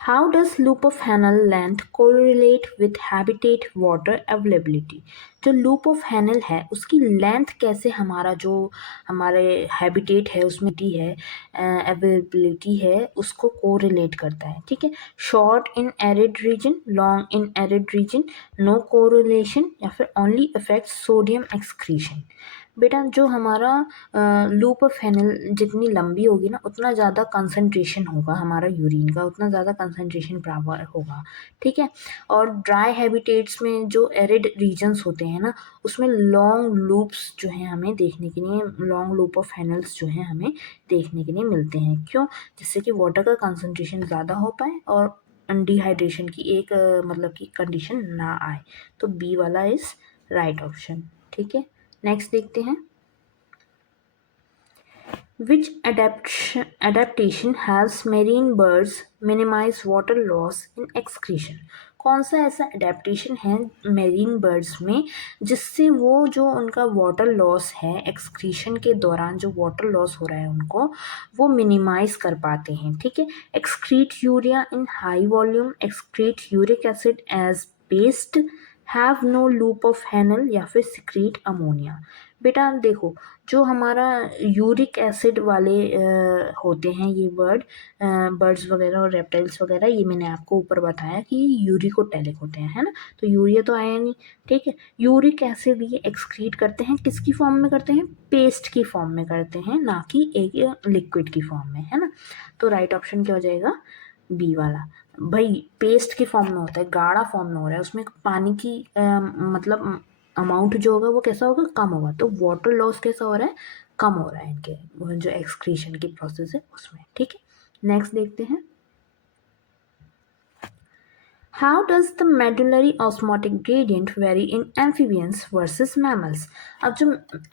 How does loop of Hanel length correlate with habitat water availability? जो loop of Hanel है उसकी लेंथ कैसे हमारा जो हमारे हैबिटेट है उसमें टी है अवेलेबिलिटी है उसको कोरिलेट करता है। ठीक है, short in arid region, long in arid region, no correlation, या फिर ओनली अफेक्ट सोडियम एक्सक्रीशन। बेटा जो हमारा लूप ऑफ हैनल जितनी लंबी होगी ना उतना ज़्यादा कंसंट्रेशन होगा हमारा यूरिन का, उतना ज़्यादा कंसंट्रेशन बराबर होगा। ठीक है, और ड्राई हैबिटेट्स में जो एरिड रीजन्स होते हैं ना उसमें लॉन्ग लूप्स जो हैं हमें देखने के लिए, लॉन्ग लूप ऑफ हैनल्स जो हैं हमें देखने के लिए मिलते हैं। क्यों? जिससे कि वाटर का कंसंट्रेशन ज़्यादा हो पाए और डिहाइड्रेशन की एक मतलब कि कंडीशन ना आए। तो बी वाला इज़ राइट ऑप्शन। ठीक है, नेक्स्ट देखते हैं। Which adaptation helps marine birds minimize water loss in excretion? कौन सा ऐसा एडेप्टेशन है मेरीन बर्ड्स में जिससे वो जो उनका वाटर लॉस है एक्सक्रीशन के दौरान जो वाटर लॉस हो रहा है उनको वो मिनिमाइज कर पाते हैं। ठीक है, excrete urea in high volume, excrete uric acid as paste, have no loop of Henle, या फिर सिक्रीट अमोनिया। बेटा देखो जो हमारा यूरिक एसिड वाले होते हैं ये बर्ड्स वगैरह और रेप्टाइल्स वगैरह, ये मैंने आपको ऊपर बताया कि ये यूरिकोटैलिक होते हैं, है ना। तो यूरिया तो आया नहीं। ठीक है, यूरिक एसिड ये एक्सक्रीट करते हैं किसकी फॉर्म में करते हैं, पेस्ट की फॉर्म में करते हैं, ना कि एक लिक्विड की फॉर्म में, है ना। तो राइट ऑप्शन क्या हो जाएगा, बी वाला। भाई पेस्ट की फॉर्म में होता है, गाढ़ा फॉर्म में हो रहा है, उसमें पानी की मतलब अमाउंट जो होगा वो कैसा होगा, कम होगा। तो वाटर लॉस कैसा हो रहा है, कम हो रहा है इनके जो एक्सक्रीशन की प्रोसेस है उसमें। ठीक है, नेक्स्ट देखते हैं। How does the medullary osmotic gradient vary in amphibians versus mammals? अब जो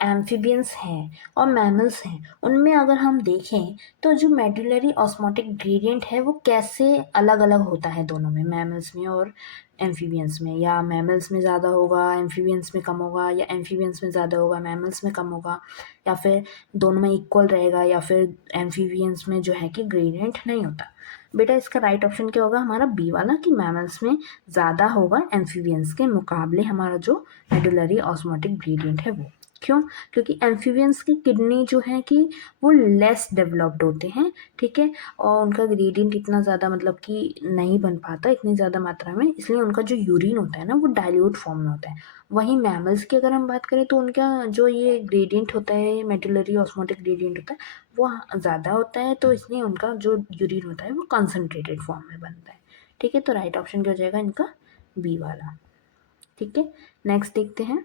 amphibians हैं और mammals हैं उनमें अगर हम देखें तो जो medullary osmotic gradient है वो कैसे अलग अलग होता है दोनों में, mammals में और एम्फीबियंस में, या मैमल्स में ज़्यादा होगा एम्फीबियंस में कम होगा, या एम्फीबियंस में ज़्यादा होगा मैमल्स में कम होगा, या फिर दोनों में इक्वल रहेगा, या फिर एम्फीबियंस में जो है कि ग्रेडियंट नहीं होता। बेटा इसका राइट ऑप्शन क्या होगा हमारा, बी वाला, कि मैमल्स में ज़्यादा होगा एम्फीबियंस के मुकाबले हमारा जो मेडुलरी ऑस्मोटिक ग्रेडियंट है वो। क्यों? क्योंकि एम्फीबियंस की किडनी जो है कि वो लेस डेवलप्ड होते हैं। ठीक है, और उनका ग्रेडियंट इतना ज़्यादा मतलब कि नहीं बन पाता इतनी ज़्यादा मात्रा में, इसलिए उनका जो यूरिन होता है ना वो डाइल्यूट फॉर्म में होता है। वहीं मैमल्स की अगर हम बात करें तो उनका जो ये ग्रेडियंट होता है मेडुलरी ऑस्मोटिक ग्रेडियंट होता है वो ज़्यादा होता है, तो इसलिए उनका जो यूरिन होता है वो कंसनट्रेटेड फॉर्म में बनता है। ठीक है, तो राइट ऑप्शन क्या हो जाएगा इनका, बी वाला। ठीक है, नेक्स्ट देखते हैं।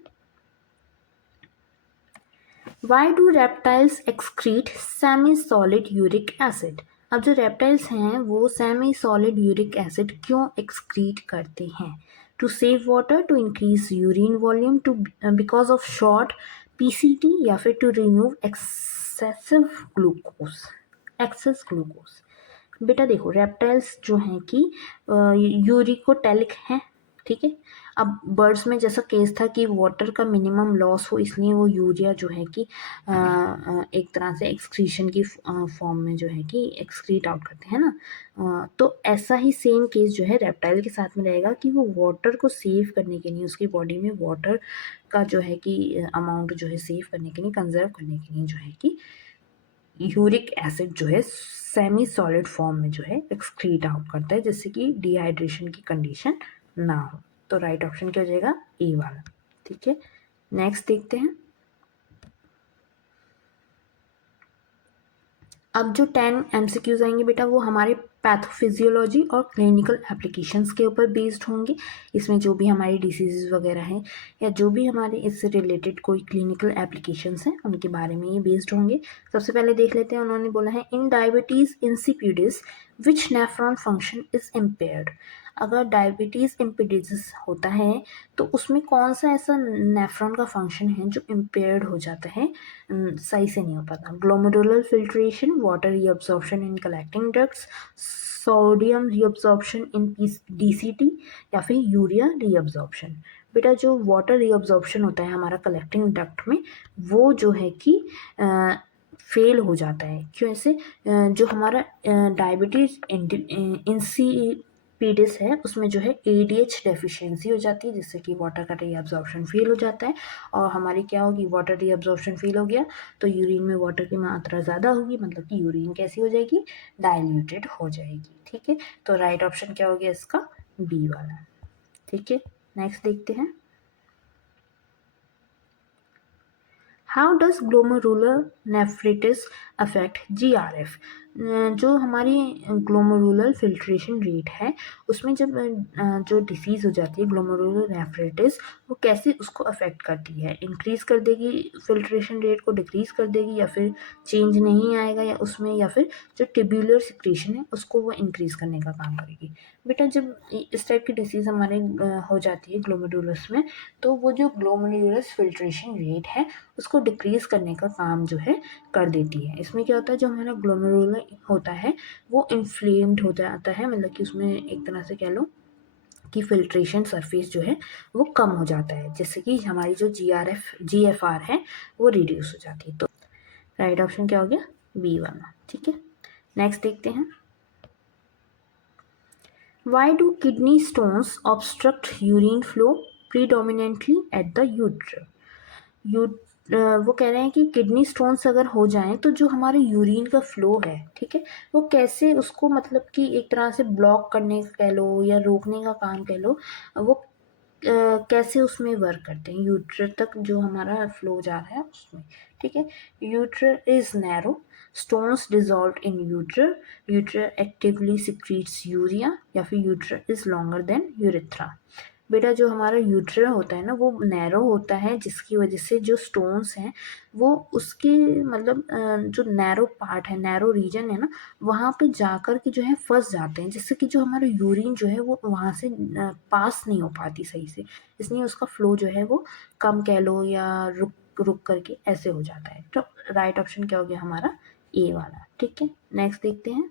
Why do reptiles excrete semi-solid uric acid? अब जो रेप्टाइल्स हैं वो सेमी सॉलिड यूरिक एसिड क्यों एक्सक्रीट करते हैं? To save water, to increase urine volume, to because of short PCT, या फिर to remove excessive glucose, excess glucose. बेटा देखो रेप्टाइल्स जो हैं कि यूरिकोटेलिक हैं। ठीक है, अब बर्ड्स में जैसा केस था कि वाटर का मिनिमम लॉस हो इसलिए वो यूरिया जो है कि एक तरह से एक्सक्रीशन की फॉर्म में जो है कि एक्सक्रीट आउट करते हैं ना। तो ऐसा ही सेम केस जो है रेप्टाइल के साथ में रहेगा कि वो वाटर को सेव करने के लिए, उसकी बॉडी में वाटर का जो है कि अमाउंट जो है सेव करने के लिए, कंजर्व करने के लिए जो है कि यूरिक एसिड जो है सेमी सॉलिड फॉर्म में जो है एक्सक्रीट आउट करता है, जिससे कि डिहाइड्रेशन की कंडीशन ना हो। तो राइट ऑप्शन क्या हो जाएगा, ए वाला। ठीक है, नेक्स्ट देखते हैं। अब जो 10 एमसीक्यूज आएंगे बेटा वो हमारे पैथोफिजियोलॉजी और क्लिनिकल एप्लीकेशंस के ऊपर बेस्ड होंगे। इसमें जो भी हमारी डिसीजेज वगैरह हैं या जो भी हमारे इससे रिलेटेड कोई क्लिनिकल एप्लीकेशंस हैं उनके बारे में ये बेस्ड होंगे। सबसे पहले देख लेते हैं, उन्होंने बोला है in diabetes insipidus which nephron function is impaired. अगर डायबिटीज़ इम्पिडिस होता है तो उसमें कौन सा ऐसा नेफ्रॉन का फंक्शन है जो इम्पेयर्ड हो जाता है, सही से नहीं हो पाता। Glomerular filtration, water reabsorption in collecting ducts, sodium reabsorption in DCT, या फिर यूरिया रीअब्सॉर्प्शन। बेटा जो वाटर रीअब्सॉर्प्शन होता है हमारा कलेक्टिंग डक्ट में, वो जो है कि फेल हो जाता है। क्यों ऐसे, जो हमारा डायबिटीज इंसिपिडिस है उसमें जो है एडीएच डेफिशिएंसी हो जाती है, जिससे कि वाटर का रीअब्सॉर्प्शन फेल हो जाता है। और हमारी क्या होगी, वाटर रीअब्सॉर्प्शन फेल हो गया तो यूरिन में वाटर की मात्रा ज़्यादा होगी, मतलब कि यूरिन कैसी हो जाएगी, डाइल्यूटेड हो जाएगी। ठीक है, तो राइट ऑप्शन क्या हो गया इसका, बी वाला। ठीक है, नेक्स्ट देखते हैं। How does glomerular nephritis affect GRF। जो हमारी ग्लोमेरुलर फिल्ट्रेशन रेट है उसमें जब जो डिसीज़ हो जाती है ग्लोमेरुलर नेफ्रिटिस, वो कैसे उसको अफेक्ट करती है, इंक्रीज़ कर देगी फिल्ट्रेशन रेट को, डिक्रीज़ कर देगी, या फिर चेंज नहीं आएगा या उसमें, या फिर जो टिब्यूलर सिक्रेशन है उसको वो इंक्रीज़ करने का काम करेगी। बेटा जब इस टाइप की डिसीज़ हमारे हो जाती है ग्लोमेरुलस में, तो वो जो ग्लोमेरुलस फिल्ट्रेशन रेट है उसको डिक्रीज़ करने का काम जो है कर देती है। इसमें क्या होता है, जो हमारा ग्लोमेरुलर होता है वो इन्फ्लेम्ड हो जाता है, मतलब कि उसमें एक तरह से कह लो कि फिल्ट्रेशन सरफेस जो है वो कम हो जाता है, जिससे कि हमारी जो GFR है वो रिड्यूस हो जाती है। तो राइट ऑप्शन क्या हो गया, बी वाला। ठीक है, नेक्स्ट देखते हैं। Why do kidney stones obstruct urine flow predominantly at the ureter? You वो कह रहे हैं कि किडनी स्टोन्स अगर हो जाएं तो जो हमारे यूरिन का फ्लो है, ठीक है, वो कैसे उसको मतलब कि एक तरह से ब्लॉक करने का कह लो या रोकने का काम कह लो, वो कैसे उसमें वर्क करते हैं यूट्रस तक जो हमारा फ्लो जा रहा है उसमें। ठीक है, uterus is narrow, stones dissolve in uterus, uterus actively secretes urea, या फिर uterus is longer than urethra. बेटा जो हमारा यूट्रस होता है ना वो नैरो होता है, जिसकी वजह से जो स्टोन्स हैं वो उसके मतलब जो नैरो पार्ट है, नैरो रीजन है ना, वहाँ पे जाकर के जो है फंस जाते हैं, जिससे कि जो हमारा यूरिन जो है वो वहाँ से पास नहीं हो पाती सही से, इसलिए उसका फ्लो जो है वो कम कह लो या रुक रुक करके ऐसे हो जाता है। तो राइट ऑप्शन क्या हो गया हमारा, ए वाला। ठीक है, नेक्स्ट देखते हैं।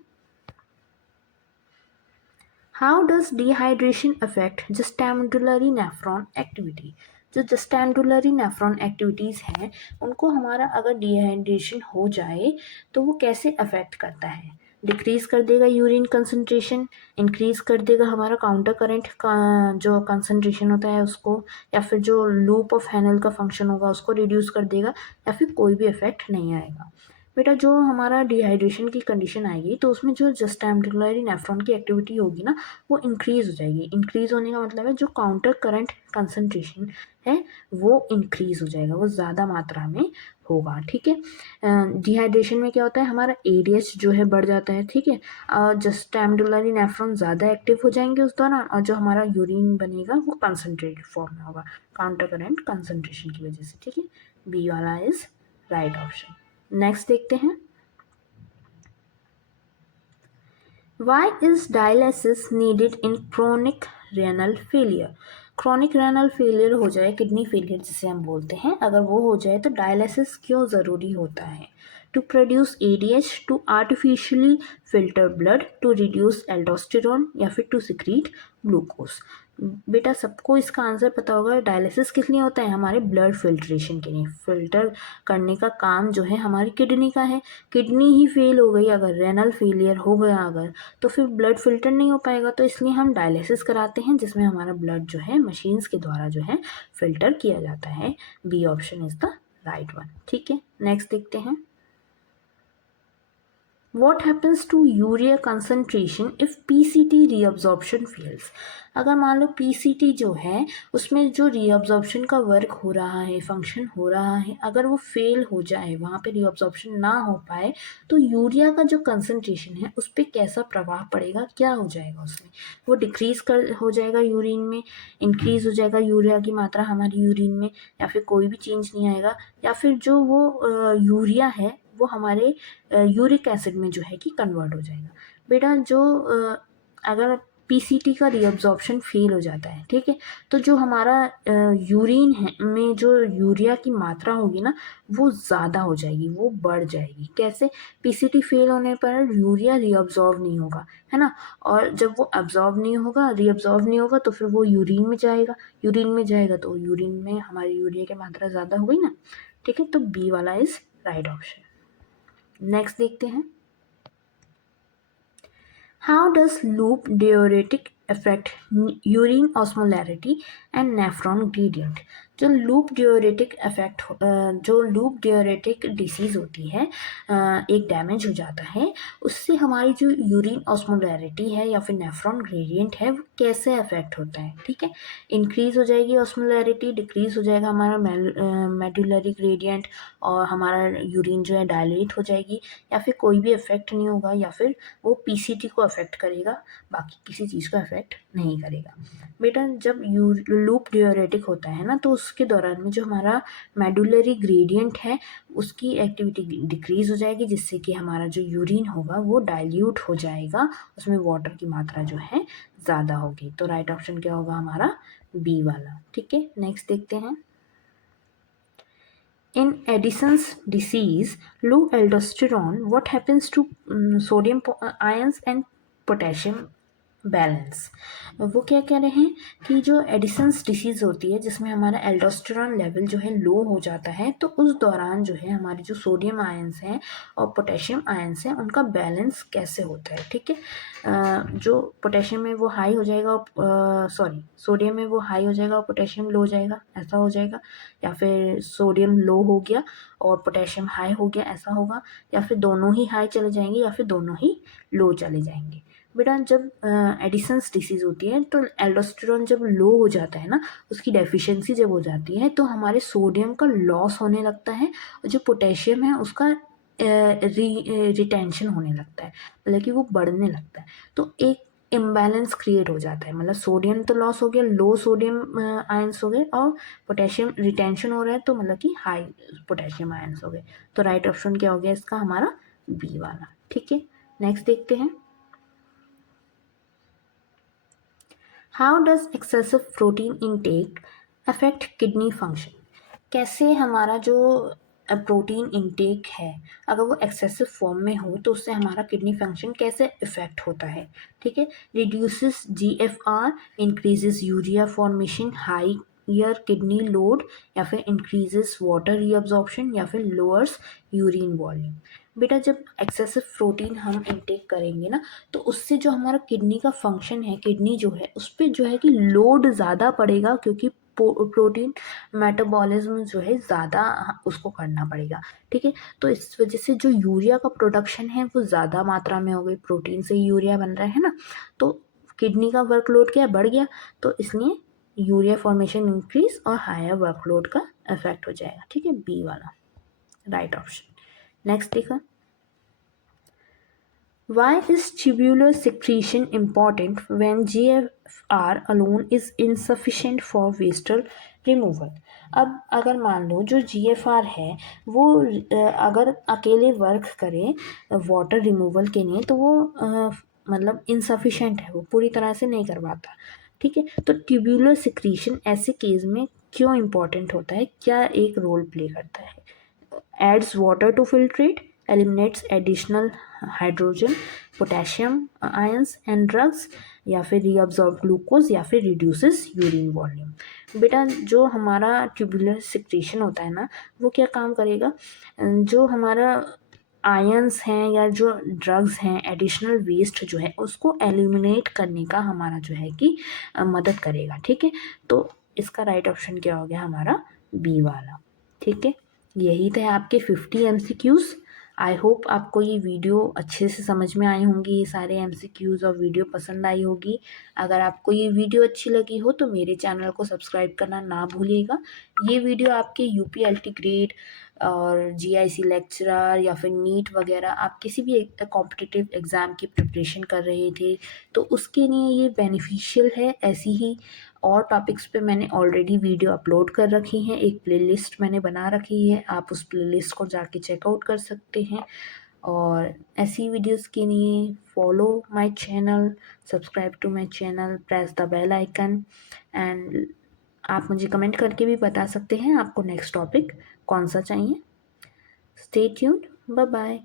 How does dehydration affect gustulatory nephron activity? जो gustulatory nephron activities हैं उनको हमारा अगर डिहाइड्रेशन हो जाए तो वो कैसे अफेक्ट करता है, डिक्रीज कर देगा यूरिन कंसंट्रेशन, इंक्रीज कर देगा हमारा काउंटर करंट का जो कंसंट्रेशन होता है उसको, या फिर जो लूप ऑफ हैनल का फंक्शन होगा उसको रिड्यूस कर देगा, या फिर कोई भी इफेक्ट नहीं आएगा। बेटा जो हमारा डिहाइड्रेशन की कंडीशन आएगी तो उसमें जो जस्टैम्बुलरी नेफ्रॉन की एक्टिविटी होगी ना वो इंक्रीज हो जाएगी। इंक्रीज होने का मतलब है जो काउंटर करंट कंसंट्रेशन है वो इंक्रीज हो जाएगा, वो ज़्यादा मात्रा में होगा। ठीक है, डिहाइड्रेशन में क्या होता है हमारा एडीएच जो है बढ़ जाता है। ठीक है, जस्टैम्बुलरी नेफ्रॉन ज़्यादा एक्टिव हो जाएंगे उस दौरान, और जो हमारा यूरिन बनेगा वो कंसनट्रेटेड फॉर्म में होगा काउंटर करंट कंसंट्रेशन की वजह से। ठीक है, बी वाला इज राइट ऑप्शन। नेक्स्ट देखते हैं। Why is dialysis needed in chronic renal failure? Chronic renal failure हो जाए, किडनी फेलियर जिसे हम बोलते हैं, अगर वो हो जाए तो डायलिसिस क्यों ज़रूरी होता है? To produce ADH, to artificially filter blood, to reduce aldosterone, या फिर टू सिक्रीट ग्लूकोज। बेटा सबको इसका आंसर पता होगा, डायलिसिस किस लिए होता है, हमारे ब्लड फिल्ट्रेशन के लिए। फिल्टर करने का काम जो है हमारी किडनी का है, किडनी ही फेल हो गई अगर, रेनल फेलियर हो गया अगर, तो फिर ब्लड फिल्टर नहीं हो पाएगा, तो इसलिए हम डायलिसिस कराते हैं जिसमें हमारा ब्लड जो है मशीन्स के द्वारा जो है फिल्टर किया जाता है। B option is the right one. ठीक है, नेक्स्ट देखते हैं। What happens to urea concentration if PCT reabsorption fails? अगर मान लो PCT जो है उसमें जो reabsorption का वर्क हो रहा है, फंक्शन हो रहा है, अगर वो फेल हो जाए, वहाँ पे reabsorption ना हो पाए, तो यूरिया का जो कंसनट्रेशन है उस पर कैसा प्रभाव पड़ेगा, क्या हो जाएगा उसमें? वो डिक्रीज कर हो जाएगा यूरिन में, इंक्रीज हो जाएगा यूरिया की मात्रा हमारी यूरिन में, या फिर कोई भी चेंज नहीं आएगा, या फिर जो वो यूरिया है वो हमारे यूरिक एसिड में जो है कि कन्वर्ट हो जाएगा। बेटा जो अगर पीसीटी का रीअब्जॉर्प्शन फेल हो जाता है, ठीक है, तो जो हमारा यूरिन है में जो यूरिया की मात्रा होगी ना वो ज़्यादा हो जाएगी, वो बढ़ जाएगी। कैसे? पीसीटी फेल होने पर यूरिया रीअब्जॉर्ब नहीं होगा, है ना, और जब वो अब्जॉर्ब नहीं होगा, रीअब्जॉर्ब नहीं होगा, तो फिर वो यूरिन में जाएगा, यूरिन में जाएगा तो यूरिन में हमारी यूरिया की मात्रा ज़्यादा हो गई ना, ठीक है, तो बी वाला इज़ राइट ऑप्शन। नेक्स्ट देखते हैं, how does loop diuretic affect urine osmolarity and nephron gradient? जो लूप diuretic इफेक्ट जो लूप diuretic डिसीज होती है, एक डैमेज हो जाता है, उससे हमारी जो यूरिन ऑस्मोलैरिटी है या फिर नेफ्रॉन ग्रेडियंट है वो कैसे अफेक्ट होता है, ठीक है, इंक्रीज हो जाएगी ऑस्मोलैरिटी, डिक्रीज हो जाएगा हमारा मेडुलरी ग्रेडियंट, और हमारा यूरिन जो है डायलेट हो जाएगी, या फिर कोई भी इफेक्ट नहीं होगा, या फिर वो पीसीटी को अफेक्ट करेगा, बाकी किसी चीज़ को अफेक्ट नहीं करेगा। बेटा जब लूप डायरेटिक होता है ना तो उसके दौरान में जो हमारा मेडुलरी ग्रेडियंट है उसकी एक्टिविटी डिक्रीज हो जाएगी, जिससे कि हमारा जो यूरिन होगा वो डाइल्यूट हो जाएगा, उसमें वाटर की मात्रा जो है ज़्यादा होगी। तो राइट ऑप्शन क्या होगा हमारा? बी वाला। ठीक है, नेक्स्ट देखते हैं, in Addison's disease, low aldosterone, what happens to sodium ions and potassium balance? वो क्या कह रहे हैं कि जो एडिसन्स डिसीज़ होती है जिसमें हमारा एल्डोस्टेरॉन लेवल जो है लो हो जाता है, तो उस दौरान जो है हमारे जो सोडियम आयंस हैं और पोटेशियम आयंस हैं उनका बैलेंस कैसे होता है। ठीक है, जो पोटेशियम में वो हाई हो जाएगा, सोडियम में वो हाई हो जाएगा और पोटेशियम लो हो जाएगा, ऐसा हो जाएगा, या फिर सोडियम लो हो गया और पोटेशियम हाई हो गया, ऐसा होगा, या फिर दोनों ही हाई चले जाएंगे या फिर दोनों ही लो चले जाएंगे। बेटा जब एडिसन्स डिसीज़ होती है तो एल्डोस्टेरॉन जब लो हो जाता है ना, उसकी डेफिशिएंसी जब हो जाती है तो हमारे सोडियम का लॉस होने लगता है, और जो पोटेशियम है उसका रिटेंशन होने लगता है, मतलब कि वो बढ़ने लगता है, तो एक इम्बैलेंस क्रिएट हो जाता है, मतलब सोडियम तो लॉस हो गया, लो सोडियम आयंस हो गए, और पोटेशियम रिटेंशन हो रहा है तो मतलब कि हाई पोटेशियम आयंस हो गए। तो राइट ऑप्शन क्या हो गया इसका हमारा? बी वाला। ठीक है, नेक्स्ट देखते हैं, how does excessive protein intake affect kidney function? कैसे हमारा जो प्रोटीन इनटेक है अगर वो एक्सेसिव फॉर्म में हो तो उससे हमारा किडनी फंक्शन कैसे इफेक्ट होता है। ठीक है, reduces GFR, increases urea formation, higher kidney load, या फिर इंक्रीजेस वाटर रीअब्जॉर्प्शन, या फिर लोअर्स यूरिन वॉल्यूम। बेटा जब एक्सेसिव प्रोटीन हम इनटेक करेंगे ना तो उससे जो हमारा किडनी का फंक्शन है, किडनी जो है उस पर जो है कि लोड ज़्यादा पड़ेगा, क्योंकि प्रोटीन मेटाबॉलिज्म जो है ज़्यादा उसको करना पड़ेगा। ठीक है, तो इस वजह से जो यूरिया का प्रोडक्शन है वो ज़्यादा मात्रा में हो गई, प्रोटीन से यूरिया बन रहा है ना, तो किडनी का वर्कलोड क्या बढ़ गया, तो इसलिए यूरिया फॉर्मेशन इंक्रीज और हायर वर्कलोड का इफेक्ट हो जाएगा। ठीक है, बी वाला राइट ऑप्शन। नेक्स्ट देखा, why is tubular secretion important when GFR alone is insufficient for wastel removal? अब अगर मान लो जो GFR है वो अगर अकेले वर्क करे वाटर रिमूवल के लिए तो वो मतलब इनसफिशेंट है, वो पूरी तरह से नहीं कर पाता। ठीक है, तो ट्यूबुलर सिक्रीशन ऐसे केस में क्यों इम्पॉर्टेंट होता है, क्या एक रोल प्ले करता है? adds water to filtrate, eliminates additional hydrogen, potassium ions and drugs, या फिर reabsorb glucose, या फिर reduces urine volume। बेटा जो हमारा ट्यूबुलर सिक्रेशन होता है ना वो क्या काम करेगा, जो हमारा आयंस हैं या जो ड्रग्स हैं, एडिशनल वेस्ट जो है उसको एलिमिनेट करने का हमारा जो है कि मदद करेगा। ठीक है, तो इसका राइट ऑप्शन क्या हो गया हमारा? बी वाला। ठीक है, यही थे आपके 50 MCQs। आई होप आपको ये वीडियो अच्छे से समझ में आए होंगे, ये सारे एमसीक्यूज़ और वीडियो पसंद आई होगी। अगर आपको ये वीडियो अच्छी लगी हो तो मेरे चैनल को सब्सक्राइब करना ना भूलिएगा। ये वीडियो आपके यूपीएलटी ग्रेड और जीआईसी लेक्चरर या फिर नीट वगैरह आप किसी भी कॉम्पिटिटिव एग्ज़ाम की प्रिपरेशन कर रहे थे तो उसके लिए ये बेनिफिशियल है। ऐसी ही और टॉपिक्स पे मैंने ऑलरेडी वीडियो अपलोड कर रखी हैं, एक प्लेलिस्ट मैंने बना रखी है, आप उस प्लेलिस्ट को जाके चेकआउट कर सकते हैं। और ऐसी वीडियोस के लिए follow my channel, subscribe to my channel, press the bell icon and आप मुझे कमेंट करके भी बता सकते हैं आपको नेक्स्ट टॉपिक कौन सा चाहिए। Stay tuned, bye bye.